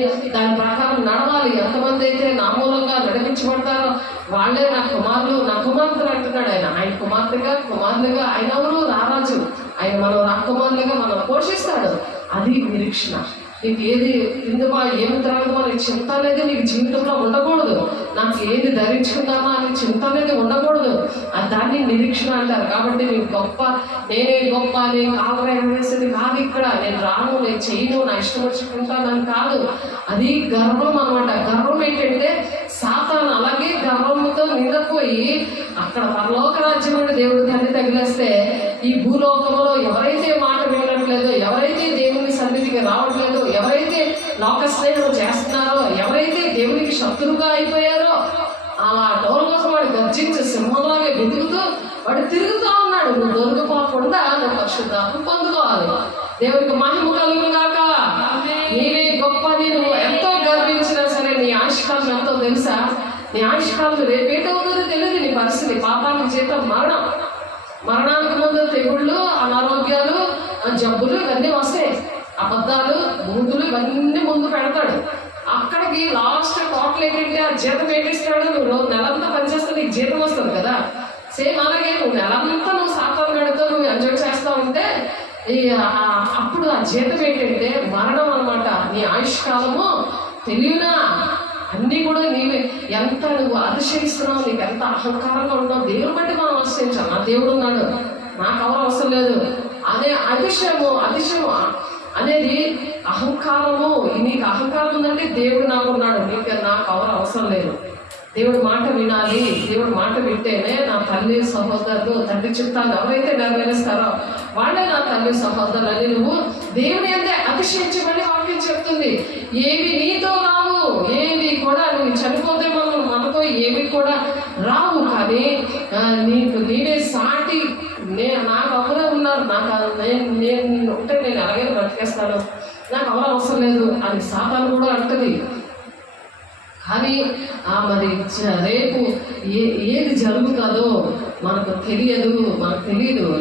ప్రకారం నడవాలి. ఎంతమంది అయితే నా మూలంగా నడిపించబడతారో వాళ్ళే నా కుమారులు, నా కుమార్తెలు అంటున్నాడు ఆయన. ఆయన కుమారులుగా ఆయన ఎవరు? రారాజు. ఆయన మనం రాకుమారులుగా మనం పోషిస్తాడు. అది నిరీక్షణ. నీకు ఏది తిందుమా ఏమి త్రాగమా అనే చింత అనేది నీకు జీవితంలో ఉండకూడదు. నాకు ఏది ధరించుకుందామా అనే చింత అనేది ఉండకూడదు. దాన్ని నిరీక్షణ అంటారు. కాబట్టి నీకు గొప్ప, నేనే గొప్ప, నేను కాలుగా వేసేది కాదు. ఇక్కడ నేను రాను, నేను చేయను, నా ఇష్టం వచ్చుకుంటానని కాదు. అది గర్వం అనమాట. గర్వం ఏంటంటే సాతాను అలాగే గర్వంతో నిందపోయి అక్కడ పరలోక రాజ్యం అంటే దేవుడు తండ్రి తగిలేస్తే, ఈ భూలోకంలో ఎవరైతే మాట వినట్లేదో, ఎవరైతే దేవుని సన్నిధికి రావట్లేదో, ఎవరైతే లోక స్నేహం చేస్తున్నారో, ఎవరైతే దేవునికి శత్రువుగా అయిపోయారో, అలా డోర్ కోసం వాడు గర్జించి సింహంలాగా వెతుకుతూ వాడు తిరుగుతూ ఉన్నాడు. నువ్వు దొరికిపోకుండా నువ్వు పరిశుద్ధాత్మ పొందుకోవాలి. దేవునికి మహిమ కలుగును గాక. నీవే గొప్ప. నువ్వు ఎంతో గర్వించినా సరే నీ ఆయుష్కాలం ఎంతో తెలుసా? నీ ఆయుష్కాలం రేపేటవుతుందో తెలియదు. నీ పరిస్థితి, పాపానికి జీతం మరణం. మరణానికి ముందు తెగుళ్ళు, అనారోగ్యాలు, జబ్బులు ఇవన్నీ వస్తాయి. అబద్ధాలు, బూతులు ఇవన్నీ ముందు పెడతాడు. అక్కడికి లాస్ట్ టోటల్ ఏంటంటే ఆ జీతం ఏంటిస్తాడు? నువ్వు నెలంతా పనిచేస్తే నీకు జీతం వస్తుంది కదా. సేమ్ అలాగే నువ్వు నెలంతా నువ్వు సాతాను గడితో నువ్వు ఎంజాయ్ చేస్తూ ఉంటే అప్పుడు ఆ జీతం ఏంటంటే మరణం అనమాట. నీ ఆయుష్కాలము తెలియనా? అన్నీ కూడా నీవే. ఎంత నువ్వు అతిశయిస్తున్నావు, నీకు ఎంత అహంకారంగా ఉన్నావు. దేవుని బట్టి మనం ఆశ్రయించాలి. నా దేవుడు ఉన్నాడు, నాకు ఎవరు అవసరం లేదు అనే అతిశయము అనేది అహంకారము. నీకు అహంకారం ఉందంటే దేవుడు నాకు ఉన్నాడు, నీకు నాకు ఎవరు అవసరం లేదు. దేవుడి మాట వినాలి. దేవుడి మాట వింటేనే నా తల్లి సహోదరులు, తండ్రి చిత్తాన్ని ఎవరైతే నెరవేరుస్తారో వాళ్ళే నా తల్లి సహోదరులు అని నువ్వు దేవుని అంటే అతిశయించమని వాక్యం చెప్తుంది. ఏవి నీతో రావు, ఏవి కూడా నువ్వు చనిపోతే మనతో ఏవి కూడా రావు. కానీ నీవే సాటి. నాకు ఎవరే ఉన్నారు, నేను ఉంటే నేను అలాగే బ్రతికేస్తాను, నాకు ఎవరు అవసరం లేదు అని సాతాను కూడా అంటుంది. కానీ మరి రేపు ఏది జరుగుతుందో మనకు తెలియదు.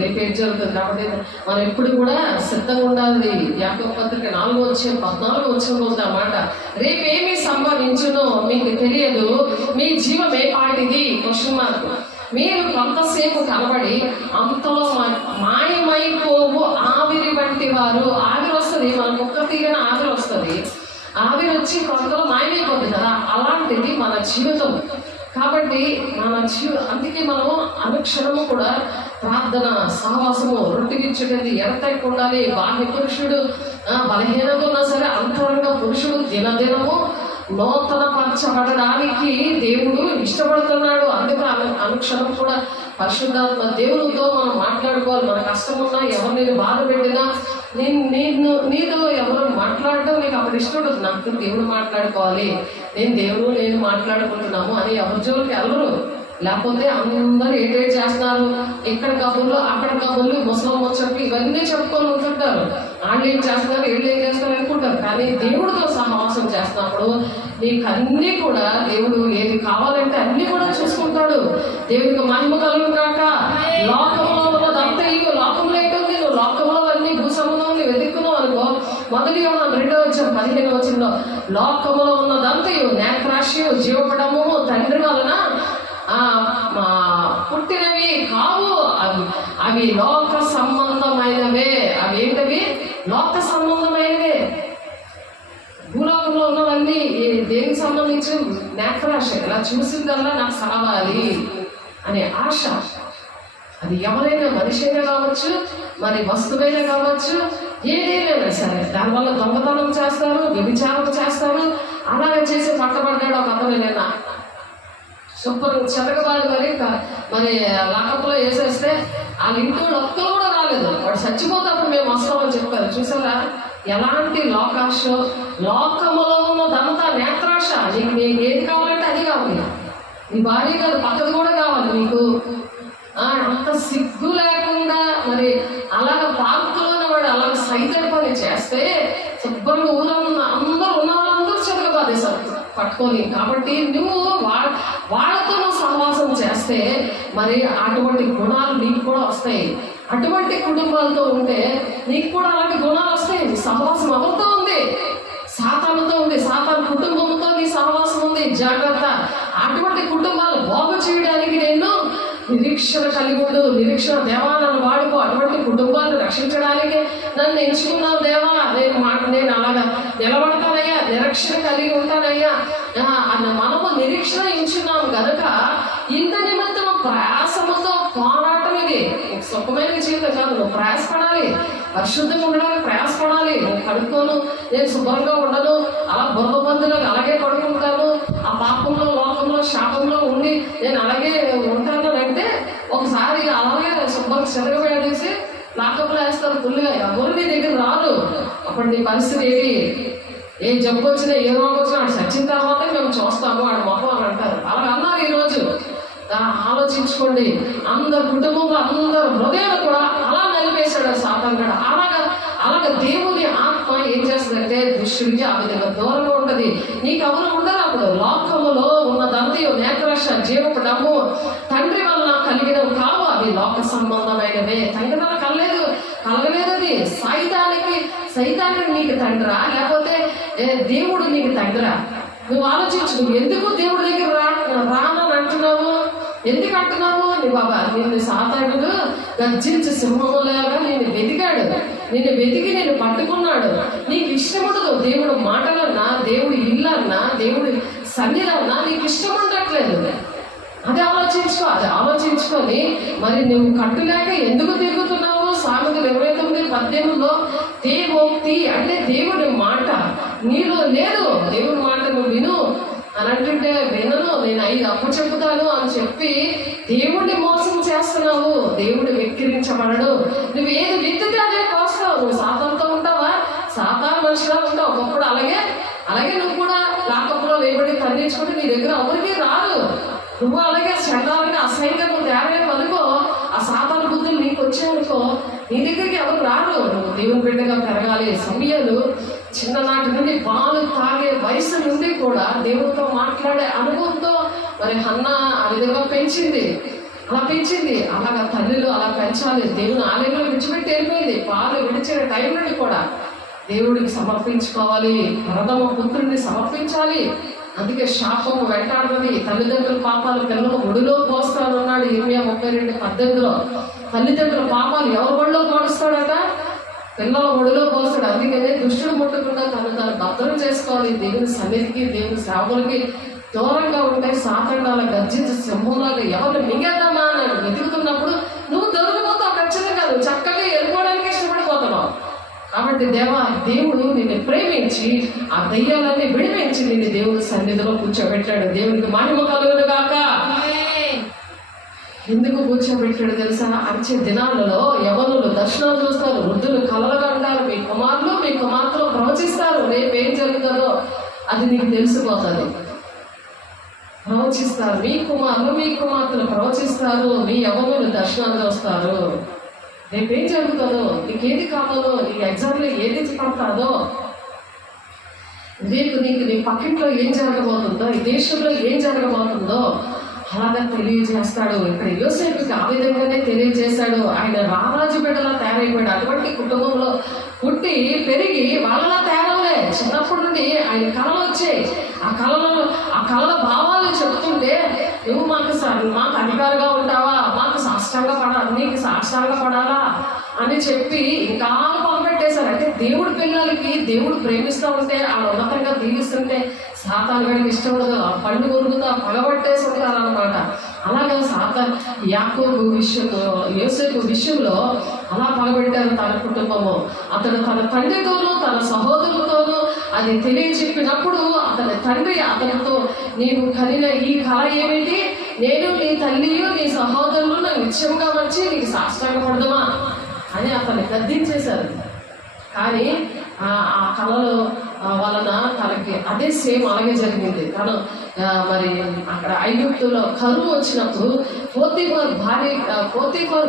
రేపు ఏది జరుగుతుంది. కాబట్టి మనం ఎప్పుడు కూడా సిద్ధంగా ఉండాలి. యాకోబు పత్రిక 4:14 ఉంది అన్నమాట. రేపు ఏమి సంభవించునో మీకు తెలియదు, మీ జీవం ఏ పాటిది? Question mark. మీరు కొంతసేపు కనబడి అంతలో మాయమైపోవు ఆవిరి వంటి వారు. ఆవిరి వస్తుంది, మనకు ఒక్క తీగన ఆవిరి వస్తుంది. ఆవిరి వచ్చి కొంతలో మాయమైపోతుంది కదా. అలాంటిది మన జీవితం. కాబట్టి అందుకే మనము అనుక్షణము కూడా ప్రార్థన, సహవాసము, రొట్టెగిచ్చేటది ఎడతెక్క ఉండాలి. బాహ్య పురుషుడు బలహీనంగా ఉన్నా సరే అంతరంగ పురుషుడు దినదినము నూతన పరచబడడానికి దేవుడు ఇష్టపడుతున్నాడు. అందుకే అనుక్షణం కూడా పరిశుద్ధాత్మ దేవునితో మనం మాట్లాడుకోవాలి. మన కష్టం ఉన్నా, ఎవరు నేను బాధ పెట్టినా, నీతో ఎవరు మాట్లాడటం నీకు అప్పుడు ఇష్టం. నాకు దేవుడు మాట్లాడుకోవాలి, నేను మాట్లాడుకుంటున్నాము అని ఎవరి జోలికి ఎవరు. లేకపోతే అందరూ ఏటేట్ చేస్తున్నారు, ఇక్కడ కబుర్లు, అక్కడ కబుర్లు, ముసలం ముచ్చట్లు ఇవన్నీ చెప్పుకొని ఉంటుంటారు. వాళ్ళు ఏం చేస్తున్నారు, వీళ్ళు ఏం చేస్తారు అనుకుంటారు. కానీ దేవుడితో సహవాసం చేస్తున్నప్పుడు నీకు అన్నీ కూడా దేవుడు ఏది కావాలంటే అన్నీ కూడా చూసుకుంటాడు. దేవుడికి మహిమ కలుగును గాక. లోకంలో ఉన్నదంతయు, లోకంలో ఏంటంటే నువ్వు లోకంలో అన్ని భూసముద్రాన్ని వెతుక్కున్నావు అనుకో, మొదటి యోహాను 2:15 లోకములో ఉన్నదంతయు నేత్రాశయు జీవపడము తండ్రి వలన పుట్టినవి కావు, అవి లోక సంబంధమైనవే. అవి ఏంటవి? లోక సంబంధమైనవే. భూలోకంలో ఉన్నవన్నీ దేనికి సంబంధించి? నేత్రాశ. ఇలా చూసిందల్లా నాకు కావాలి అనే ఆశ. అది ఎవరైనా మనిషి అయినా కావచ్చు, మరి వస్తువైనా కావచ్చు, ఏదైనా సరే. దానివల్ల దొంగతనం చేస్తారు, వ్యభిచారం చేస్తారు. అలాగే చేసి పట్టబడ్డాడు ఒక అతను. సూపర్ చెతకబాది మరి లాకప్లో వేసేస్తే వాళ్ళ ఇంట్లో ఒక్కరు కూడా రాలేదు. వాడు చచ్చిపోతే అప్పుడు మేము వస్తామని చెప్పారు. చూసారా ఎలాంటి లోకాశ? లోకములో ఉన్నదంతా నేత్రాశ. నీకు ఏది కావాలంటే అది కావాలి. నీ భార్య కాదు, పక్కది కూడా కావాలి నీకు. అంత సిగ్గు లేకుండా మరి అలాగ పార్కులోనే వాడు అలాగ సైతం పని చేస్తే శుభ్రంగా ఊళ్ళో అందరూ ఉన్న వాళ్ళందరూ చెతకబాదేశారు పట్టుకొని. కాబట్టి నువ్వు వాళ్ళతో నువ్వు సహవాసం చేస్తే మరి అటువంటి గుణాలు నీకు కూడా వస్తాయి. అటువంటి కుటుంబాలతో ఉంటే నీకు కూడా అలాంటి గుణాలు వస్తాయి. నీ సహవాసం ఎవరితో ఉంది? సాతానుతో ఉంది. సాతాను కుటుంబంతో నీ సహవాసం ఉంది. జాగ్రత్త. అటువంటి కుటుంబాలు బాగు చేయడానికి నేను నిరీక్షణ కలిగి ఉండు. నిరీక్షణ దేవా నన్ను వాడుకో. అటువంటి కుటుంబాన్ని రక్షించడానికి నన్ను ఎంచుకున్నావు దేవా. నేను అలాగా నిలబడతానయ్యా, నిరీక్షణ కలిగి ఉంటానయ్యా అన్న మనము నిరీక్షణ ఎంచున్నాము కనుక ఇంత నిమిత్తం ప్రయాసముతో పోరాటం. ఇది సుఖమైన జీవితం కాదు. నువ్వు ప్రయాసపడాలి, పరిశుద్ధంగా ఉండడానికి ప్రయాసపడాలి. నువ్వు కడుక్కోను, నేను శుభ్రంగా ఉండను, అలా బుర్ర బంధువులకు అలాగే పడుకుంటాను, ఆ పాపంలో లోకంలో శాపంలో ఉండి నేను అలాగే ఉంటాను అంటే ఒకసారి అలాగే శుభ్రంగా చెరగబడేసి లాకప్లో వేస్తారు ఫుల్గా. ఎవరు నీ దగ్గర రారు. అప్పుడు నీ పరిస్థితి ఏంటి? ఏ జబ్బు వచ్చినా, ఏ రోగం వచ్చినా ఆడు చచ్చిన తర్వాతే మేము చూస్తాము ఆడు మొహం అని అంటారు. అలా అన్నారు ఈరోజు. ఆలోచించుకోండి. అందరు కుటుంబంలో అందరు హృదయాలు కూడా అలా నలిపేశాడు సాతాను కూడా. అలాగ దేవుని ఆత్మ ఏం చేస్తుందంటే దుష్టుడికి ఆ విధంగా దూరంగా ఉంటుంది. నీకు ఎవరు ఉండరు. అప్పుడు లోకములో ఉన్నదంతయు నేత్రాశ జీవపు డమ్ము తండ్రి వల్ల కలిగినవి కావు, అవి లోక సంబంధమైనవే. తండ్రి వల్ల కలగలేదు. అది సైతానికి నీకు తండ్రా లేకపోతే దేవుడు నీకు తండ్రా? నువ్వు ఆలోచించు. నువ్వు ఎందుకు దేవుడి దగ్గర రానని అంటున్నావు? ఎందుకు అంటున్నావు? నీ బాబా నిన్ను సాతానుడు గర్జించి సింహంలాగా నేను వెతికాడు. నిన్ను వెతికి నేను పట్టుకున్నాడు. నీకు ఇష్టం ఉండదు. దేవుడు మాటలన్నా, దేవుడి ఇల్లన్నా, దేవుడి సన్నిధన్నా నీకు ఇష్టం ఉండట్లేదు. అది ఆలోచించుకొని మరి నువ్వు కట్టులేక ఎందుకు తిరుగుతున్నావు? సామెతలు 29:18 దేవోక్తి అంటే దేవుడి మాట నీలో లేదు. దేవుడి మాట నువ్వు విను అని అంటుంటే వినను, నేను 5 అప్పచెప్పుతాను అని చెప్పి దేవుడిని మోసం చేస్తున్నావు. దేవుడు వెక్కిరించబడడు. నువ్వు ఏది విత్తితే అదే కోస్తావు. నువ్వు సాతానుతో ఉంటావా? సాతాను మనిషిగా ఉంటావు. ఒకప్పుడు అలాగే నువ్వు కూడా లాకప్లో వేయబడి ఖండించుకుంటే నీ దగ్గర ఎవరికి రాదు. నువ్వు అలాగే చండాలంగా అసహ్యంగా నువ్వు తయారైన అనుకో, ఆ సాతాను బుద్ధులు నీకు వచ్చాయనుకో, నీ దగ్గరికి ఎవరు రారు. నువ్వు దేవుని బిడ్డగా పెరగాలి. సమయాలు చిన్ననాటి నుండి పాలు తాగే వయసు నుండి కూడా దేవుడితో మాట్లాడే అనుభవంతో మరి హన్నా ఆ విధంగా పెంచింది. అలాగా తల్లిలు అలా పెంచాలి. దేవుని ఆలయంలో విడిచిపెట్టి వెళ్ళిపోయింది. పాలు విడిచిన టైం నుండి కూడా దేవుడికి సమర్పించుకోవాలి. ప్రథమ పుత్రుడిని సమర్పించాలి. అందుకే శాపము వెంటాడుతుంది. తల్లిదండ్రుల పాపాలు పిల్లలు ఒడిలో పోస్తానన్నాడు ఇర్మియా 32:18. తల్లిదండ్రుల పాపాలు ఎవరి ఒడిలో పోస్తాడట? పిల్లల ఒడిలో పోస్తాడు. అందుకనే దుష్టుడు ముట్టకుండా తను భద్రం చేసుకోవాలి. దేవుని సన్నిధికి, దేవుని సేవకులకి దూరంగా ఉంటే సాతాను గర్జించి సింహంలాగా ఎవరిని మింగేద్దామా అని వెతుకుతున్నప్పుడు నువ్వు దొరికిపోతావు. ఖచ్చితంగా నువ్వు చక్కగా వెళ్ళిపోవడానికి ఇష్టపడిపోతున్నావు. కాబట్టి దేవుడు నిన్ను ప్రేమించి ఆ దయ్యాలన్నీ విడిపించి నిన్ను దేవుడి సన్నిధిలో కూర్చోబెట్టాడు. దేవునికి మహిమ కలుగును గాక. ఎందుకు కూర్చోబెట్టాడు తెలుసా? అంచె దినాలలో యవనులు దర్శనాలు చూస్తారు, వృద్ధులు కలలుగా అంటారు, మీ కుమార్తెలు ప్రవచిస్తారు. రేపు ఏం జరుగుతుందో అది నీకు తెలిసిపోతుంది. ప్రవచిస్తారు. మీ కుమార్తెలు ప్రవచిస్తారు, మీ యవనులు దర్శనాలు చూస్తారు. రేపేం జరుగుతుందో, నీకు ఏది కావాలో, నీకు ఎగ్జామ్లో ఏది పడతాదో, రేపు నీకు నీ పక్కింట్లో ఏం జరగబోతుందో, ఈ దేశంలో ఏం జరగబోతుందో అలాగా తెలియజేస్తాడు. ఇక్కడ యోసేపుకి ఆ విధంగానే తెలియజేశాడు. ఆయన రారాజు బిడ్డలా తయారైపోయాడు. అటువంటి కుటుంబంలో పుట్టి పెరిగి వాళ్ళలా తయారవలే. చిన్నప్పటి నుండి ఆయన కళలు వచ్చాయి. ఆ కళల భావాలు చెప్తుంటే, నువ్వు మాకు అధికారిగా ఉంటావా, మాకు నీకు సాష్టాంగ పడాలా అని చెప్పి ఇంకా పంపెట్టేశారు. అంటే దేవుడి పిల్లలకి దేవుడు ప్రేమిస్తూ ఉంటే, ఆ ఉన్నతంగా దీవిస్తుంటే సాతాను గడికి ఇష్టం ఉండదు. ఆ పండు కొరుకుతా పగబట్టేసి ఉంటారు అనమాట. అలాగే సాతాను యాకోబు విషయంలో, యోసేపు విషయంలో అలా పగబెట్టారు తన కుటుంబము. అతను తన తండ్రితోనూ తన సహోదరులతోనూ అది తెలియచెప్పినప్పుడు అతని తండ్రి అతనితో, నీవు కనిన ఈ కళ ఏమిటి, నేను నీ తల్లియు నీ సహోదరులు నాకు నిత్యంగా వచ్చి నీకు సాష్టాంగపడదమా అని అతన్ని గద్దించేశారు. కానీ ఆ కళలో వలన తనకి అదే సేమ్ అలాగే జరిగింది. తను మరి అక్కడ ఐగుప్తులో కరువు వచ్చినప్పుడు పోతీఫర్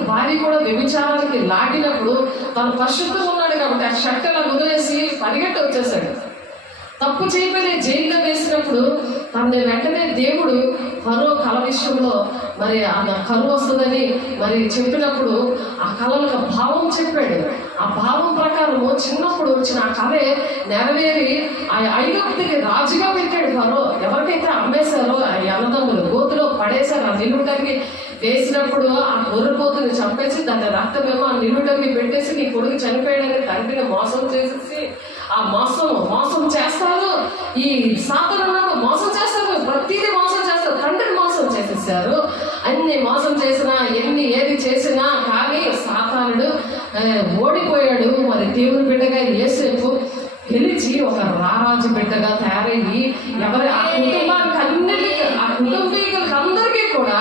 భార్య కూడా వ్యభిచారానికి లాగినప్పుడు తను పరిశుద్ధంగా ఉన్నాడు కాబట్టి ఆ షర్ట్ అలా వదిలేసి పరిగెట్టి వచ్చేసాడు. తప్పు చేయమని జైల్లో వేసినప్పుడు తనని వెంటనే దేవుడు ఫరో కళ విషయంలో మరి ఆ కరువు వస్తుందని మరి చెప్పినప్పుడు ఆ కళలకు భావం చెప్పాడు. ఆ భావం ప్రకారము చిన్నప్పుడు వచ్చిన ఆ కళే నెరవేరి ఆ ఐగుప్తుకి రాజుగా పెట్టాడు ఫరో. ఎవరికైతే అమ్మేశారో ఆ అన్నదమ్ములు గోతులో పడేశారు. ఆ నిలువుటకి వేసినప్పుడు ఆ గొర్రెపోతుని చంపేసి దాని రక్తమేమో ఆ నిలువుటకి పెట్టేసి నీ కొడుకు చనిపోయాడని తండ్రిని మోసం చేసేసి ఆ మోసం చేస్తారు. ఈ సాతాను మోసం చేస్తారు, ప్రతిదీ మోసం చేస్తారు. తండ్రిని మోసం చేసేసారు. అన్ని మోసం చేసినా ఏది చేసినా కానీ సాతానుడు ఓడిపోయాడు. మరి దేవుని బిడ్డగా యేసేపు గెలిచి ఒక రారాజు బిడ్డగా తయారయ్యి ఆ కుటుంబీకులకి అందరికీ కూడా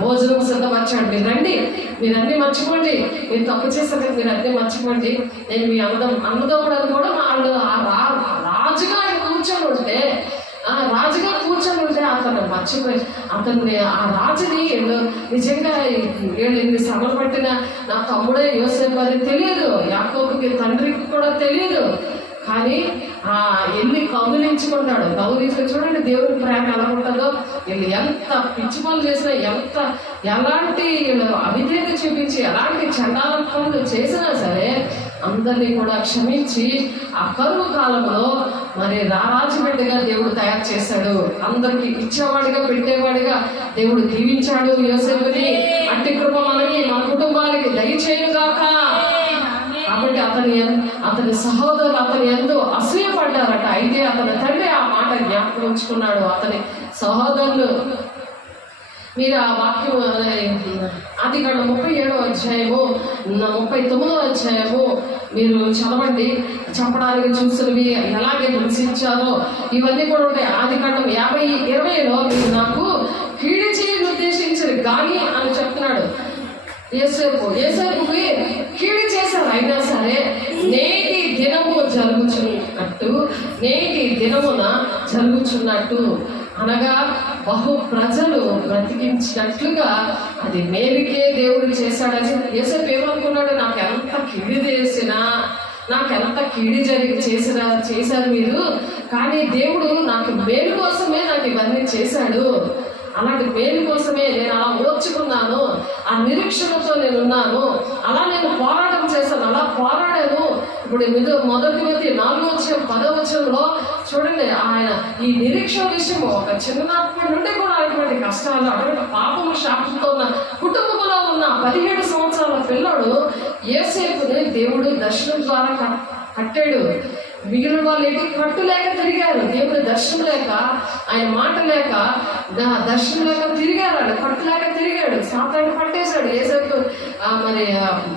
భోజనం సిద్ధపరచాడు. మీరు రండి, మీరు అన్నీ మర్చిపోండి, మీరు తప్పు చేశారు, మీరు అన్నీ మర్చిపోండి, నేను మీ అన్నదమ్ముడు కూడా వాళ్ళు రాజుగా ఆయన కూర్చొని ఉంటే అతను మర్చిపోయి అతన్ని ఆ రాజుని నిజంగా ఎన్ని శ్రమలు పట్టిన నా తమ్ముడే యోసేపు అని తెలియదు, యాకోబుకి తండ్రికి కూడా తెలియదు. కానీ ఎన్ని కౌగిలించుకుంటాడు. చూడండి దేవుని ప్రేమ ఎలా ఉంటుందో. వీళ్ళు ఎంత పిచ్చి పనులు చేసినా, ఎలాంటి అవిధేయత చూపించి ఎలాంటి చండాల పనులు చేసినా సరే అందరినీ కూడా క్షమించి ఆ కరువు కాలంలో మరి రారాజు బిడ్డగా దేవుడు తయారు చేశాడు. అందరికి ఇచ్చేవాడిగా పెట్టేవాడిగా దేవుడు దీవించాడు యోసేపుని. అట్టి కృప మనకి మన కుటుంబాలకి దయచేయుగాక. కాబట్టి అతని సహోదరులు అతని ఎంతో అసూయపడ్డారట. అయితే అతని తండ్రి ఆ మాట జ్ఞాపకం ఉంచుకున్నాడు. అతని సహోదరులు మీరు ఆ వాక్యం ఆదికాండం 37వ అధ్యాయము 39వ అధ్యాయము మీరు చదవండి. చెప్పడానికి చూసినవి ఎలాగే హింసించారో ఇవన్నీ కూడా ఉంటాయి. ఆదికాండం 50:20లో మీరు నాకు కీడు చేయని ఉద్దేశించారు కానీ అని చెప్తున్నాడు. యేసేపుకి కీడు చేశారు, అయినా సరే నేటి దినమున జరుగుచున్నట్టు అనగా బహు ప్రజలు బ్రతికించినట్లుగా అది మేలుకే దేవుడు చేశాడని. యేసేపు ఏమనుకున్నాడు, నాకు ఎంత కీడి చేశారు మీరు, కానీ దేవుడు నాకు మేలు కోసమే నాకు ఇవన్నీ చేశాడు. అలాంటి మేలు కోసమే నేను అలా ఓర్చుకున్నాను, ఆ నిరీక్షణతో నేను ఉన్నాను, అలా నేను పోరాటం చేశాను, అలా పోరాడాను. ఇప్పుడు 4:10 చూడండి, ఆయన ఈ నిరీక్షణ విషయం ఒక చిన్నప్పటి నుండి కూడా అటువంటి కష్టాలు, అటువంటి పాపము శాపంతో ఉన్న కుటుంబంలో ఉన్న 17 సంవత్సరాల పిల్లడు యేసేపుని దేవుడు దర్శనం ద్వారా కట్టాడు. మిగిలిన వాళ్ళు ఏంటి, కట్టు లేక తిరిగారు. దేవుడు దర్శనం లేక, ఆయన మాట లేక, దర్శనం లేక తిరిగారు. ఆయన కట్టు లేక తిరిగాడు. సాతాను పట్టేశాడు యేసేపు. మరి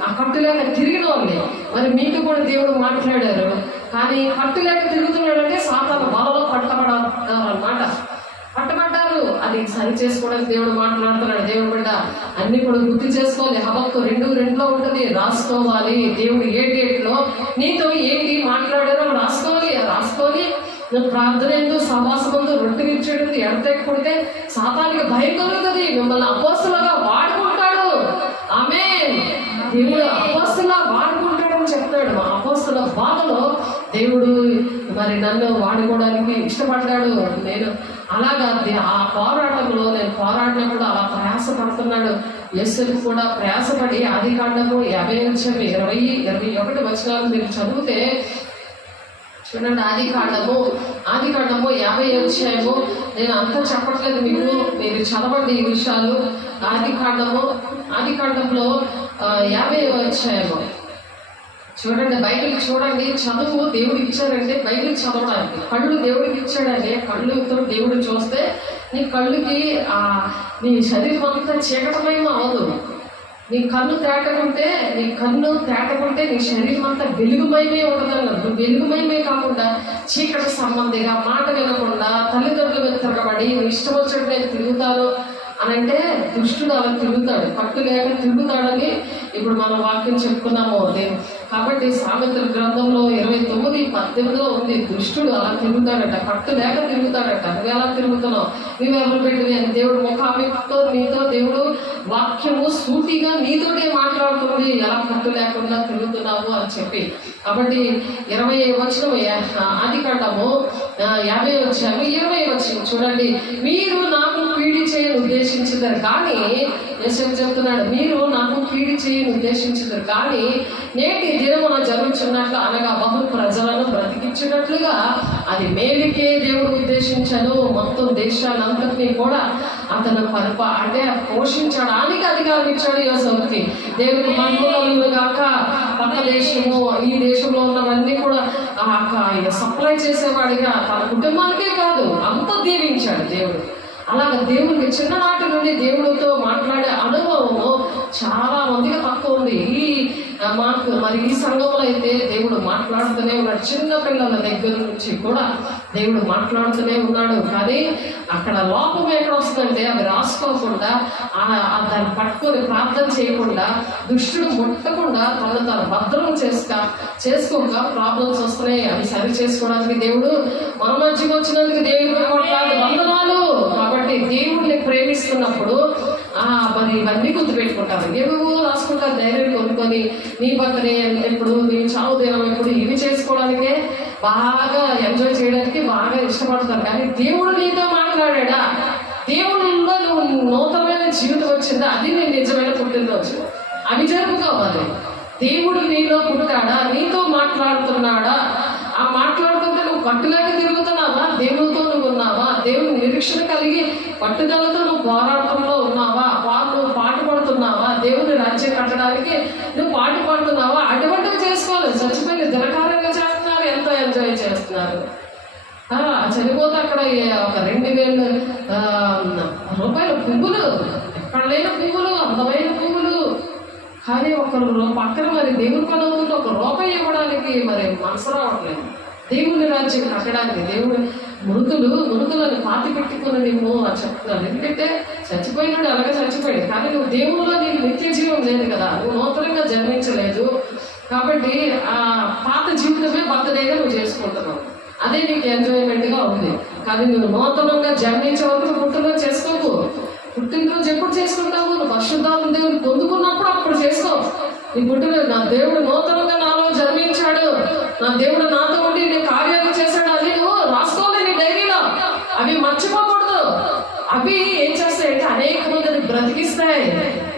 ఆ కట్టు లేక తిరిగిన వాళ్ళని మరి మీకు కూడా దేవుడు మాట్లాడారు. కానీ కట్టు లేక తిరుగుతున్నాడంటే సాతాను బలలో పట్టబడాలన్నమాట. పట్టబడ్డారు. అది సరి చేసుకోవడానికి దేవుడు మాట్లాడుతున్నాడు. దేవుడు బిడ్డ అన్ని కూడా గుర్తు చేసుకోవాలి. హబక్కు 2:2లో ఉంటుంది, రాసుకోవాలి. దేవుడు ఏ డేట్లో నీతో ఏంటి మాట్లాడారో రాసుకొని నువ్వు ప్రార్థన ఎందు సహవాసమందు రొట్టె విచ్చేడు ఎడతెక్కుడితే సాతానికి భయం కలుగుతుంది. మిమ్మల్ని అపోస్తలుగా వాడుకుంటాడు. ఆమేన్. దేవుడు బాధలో దేవుడు మరి నన్ను వాడుకోవడానికి ఇష్టపడ్డాడు. నేను అలాగా ఆ పోరాటంలో నేను పోరాడినప్పుడు అలా ప్రయాసపడుతున్నాడు. యేసుకు కూడా ప్రయాసపడి ఆదికాండము 50-21 వచనాలు మీరు చదివితే చూడండి. ఆదికాండము 50 అధ్యాయము. నేను అంతా చెప్పట్లేదు మీకు, మీరు చదవండి ఈ విషయాలు. ఆదికాండంలో 50 అధ్యాయము చూడండి. బైబిల్ చూడండి, చదువు దేవుడికి ఇచ్చారంటే బైబిల్ చదవడానికి. కళ్ళు దేవుడికి ఇచ్చాడంటే కళ్ళుతో దేవుడు చూస్తే నీ కళ్ళుకి నీ శరీరం అంతా చీకటమయం అవదు. నీ కన్ను తేటకుంటే నీ శరీరం అంతా వెలుగుమయమే ఉండదన్నారు. నువ్వు వెలుగుమయమే కాకుండా చీకటి సంబంధిగా మాట వినకుండా తల్లిదండ్రులు మీద తిరగబడి ఇష్టం వచ్చినట్టు నేను తిరుగుతాను అని అంటే దుష్టుడు అలా తిరుగుతాడు, కట్టు లేక తిరుగుతాడని ఇప్పుడు మనం వాక్యం చెప్పుకున్నాము. కాబట్టి సామెతల గ్రంథంలో 29:18 ఉంది, దుష్టుడు అలా తిరుగుతాడట, కట్టు లేక తిరుగుతాడట. నువ్వు ఎలా తిరుగుతున్నావు, నువ్వెవరు పెట్టివి అని దేవుడు ముఖామితో నీతో దేవుడు వాక్యము సూటిగా నీతోనే మాట్లాడుతుంది, ఎలా కట్టు లేకుండా తిరుగుతున్నావు అని చెప్పి. కాబట్టి 20 వచనం ఆదికాండము 50 వచ్చాము 20 వచ్చింది చూడండి. మీరు నాకు కీడి చేయని ఉద్దేశించారు కానీ, యేసు చెప్తున్నాడు, మీరు నాకు కీడి చేయని ఉద్దేశించారు కానీ నేటి దినమున జరుగుతున్నట్లు అనగా బహు ప్రజలను బ్రతికించినట్లుగా అది మేలుకే దేవుడు ఉద్దేశించను. మొత్తం దేశాలంతటినీ కూడా అతను అంటే పోషించడానికి అధికారం ఇచ్చాడు యోసేపుకి. దేవుడికి మహిమలు కాక పక్క దేశము ఈ దేశంలో ఉన్నవన్నీ కూడా సప్లై చేసేవాడిగా తన కుటుంబానికే కాదు అంత దీవించాడు దేవుడు. అలాగే దేవుడికి చిన్ననాటి నుండి దేవుడితో మాట్లాడే అనుభవము చాలా మందిగా తక్కువ ఉంది. మరి ఈ సంఘంలో అయితే దేవుడు మాట్లాడుతూనే ఉన్నాడు. చిన్న పిల్లల దగ్గర నుంచి కూడా దేవుడు మాట్లాడుతూనే ఉన్నాడు. కానీ అక్కడ లోపం ఎక్కడ వస్తుందంటే అవి రాసుకోకుండా దాన్ని పట్టుకొని ప్రార్థన చేయకుండా దుష్టుడు ముట్టకుండా తను భద్రం చేసుకోక ప్రాబ్లమ్స్ వస్తున్నాయి. అవి సరి చేసుకోవడానికి దేవుడు మన మధ్యకి వచ్చినందుకు దేవుడు వందనాలు. కాబట్టి దేవుడిని ప్రేమిస్తున్నప్పుడు మరి ఇవన్నీ గుర్తుపెట్టుకుంటారు, ఏవేవో రాసుకుంటారు, ధైర్యం కొనుక్కొని నీ పక్కనే ఎప్పుడు నీ చావు దేవం ఎప్పుడు ఇవి చేసుకోవడానికే బాగా ఎంజాయ్ చేయడానికి బాగా ఇష్టపడతారు. కానీ దేవుడు నీతో మాట్లాడా, దేవుడిలో నువ్వు నూతనమైన జీవితం వచ్చిందా, అది నేను నిజమైన పుట్టినరోజు. అవి జరుపుకోవాలి. దేవుడు నీలో పుట్టాడా, నీతో మాట్లాడుతున్నాడా, ఆ మాట్లాడుతుంటే నువ్వు కట్టులేక తిరుగుతున్నావా, దేవుడితో నువ్వు ఉన్నావా, దేవుని నిరీక్షణ కలిగి పట్టుదలతో నువ్వు పోరాటంలో ఉన్నావా, నువ్వు పాట పడుతున్నావా, దేవుని రాజ్యం కట్టడానికి నువ్వు పాట పడుతున్నావా, అటువంటివి చేసుకోవాలి. చచ్చిపోయిన దినకారంగా చేస్తున్నారు, ఎంతో ఎంజాయ్ చేస్తున్నారు. చనిపోతే అక్కడ ఒక 2000 రూపాయల పువ్వులు, ఎక్కడ లేని పువ్వులు, అందమైన పువ్వులు. కానీ ఒకరు పక్కన మరి దేవుని పని అవుతుంటే ఒక రూపాయి ఇవ్వడానికి మరి మనసు రావట్లేదు. దేవుని రాజ్యం కట్టడానికి దేవుడు మృతులను పాతి పెట్టుకుని నువ్వు అని చెప్తున్నాను. ఎందుకంటే చచ్చిపోయినాడు అలాగే చచ్చిపోయాడు, కానీ నువ్వు దేవుల్లో నీకు నిత్య జీవం లేదు కదా, నువ్వు నూతనంగా జన్మించలేదు. కాబట్టి ఆ పాత జీవితమే బర్త్డేగా నువ్వు చేసుకుంటున్నావు, అదే నీకు ఎంజాయ్మెంట్గా ఉంది. కానీ నువ్వు నూతనంగా జన్మించే వరకు పుట్టినరోజు చేసుకోకు. పుట్టినరోజు ఎప్పుడు చేసుకుంటావు, నువ్వు పరిశుద్ధాత్మ దేవుని పొందుకున్నప్పుడు అప్పుడు చేసుకో. నీ పుట్టినరోజు నా దేవుడు నూతనంగా నాలో జన్మించాడు, నా దేవుడు నాతో ఉండి నీ కార్యాలు చేశాడు, అది నువ్వు రాసుకోవాలి నీ డైరీలో. అవి మర్చిపోకూడదు. అవి ఏం చేస్తాయంటే అనేక మందిని బ్రతికిస్తాయి.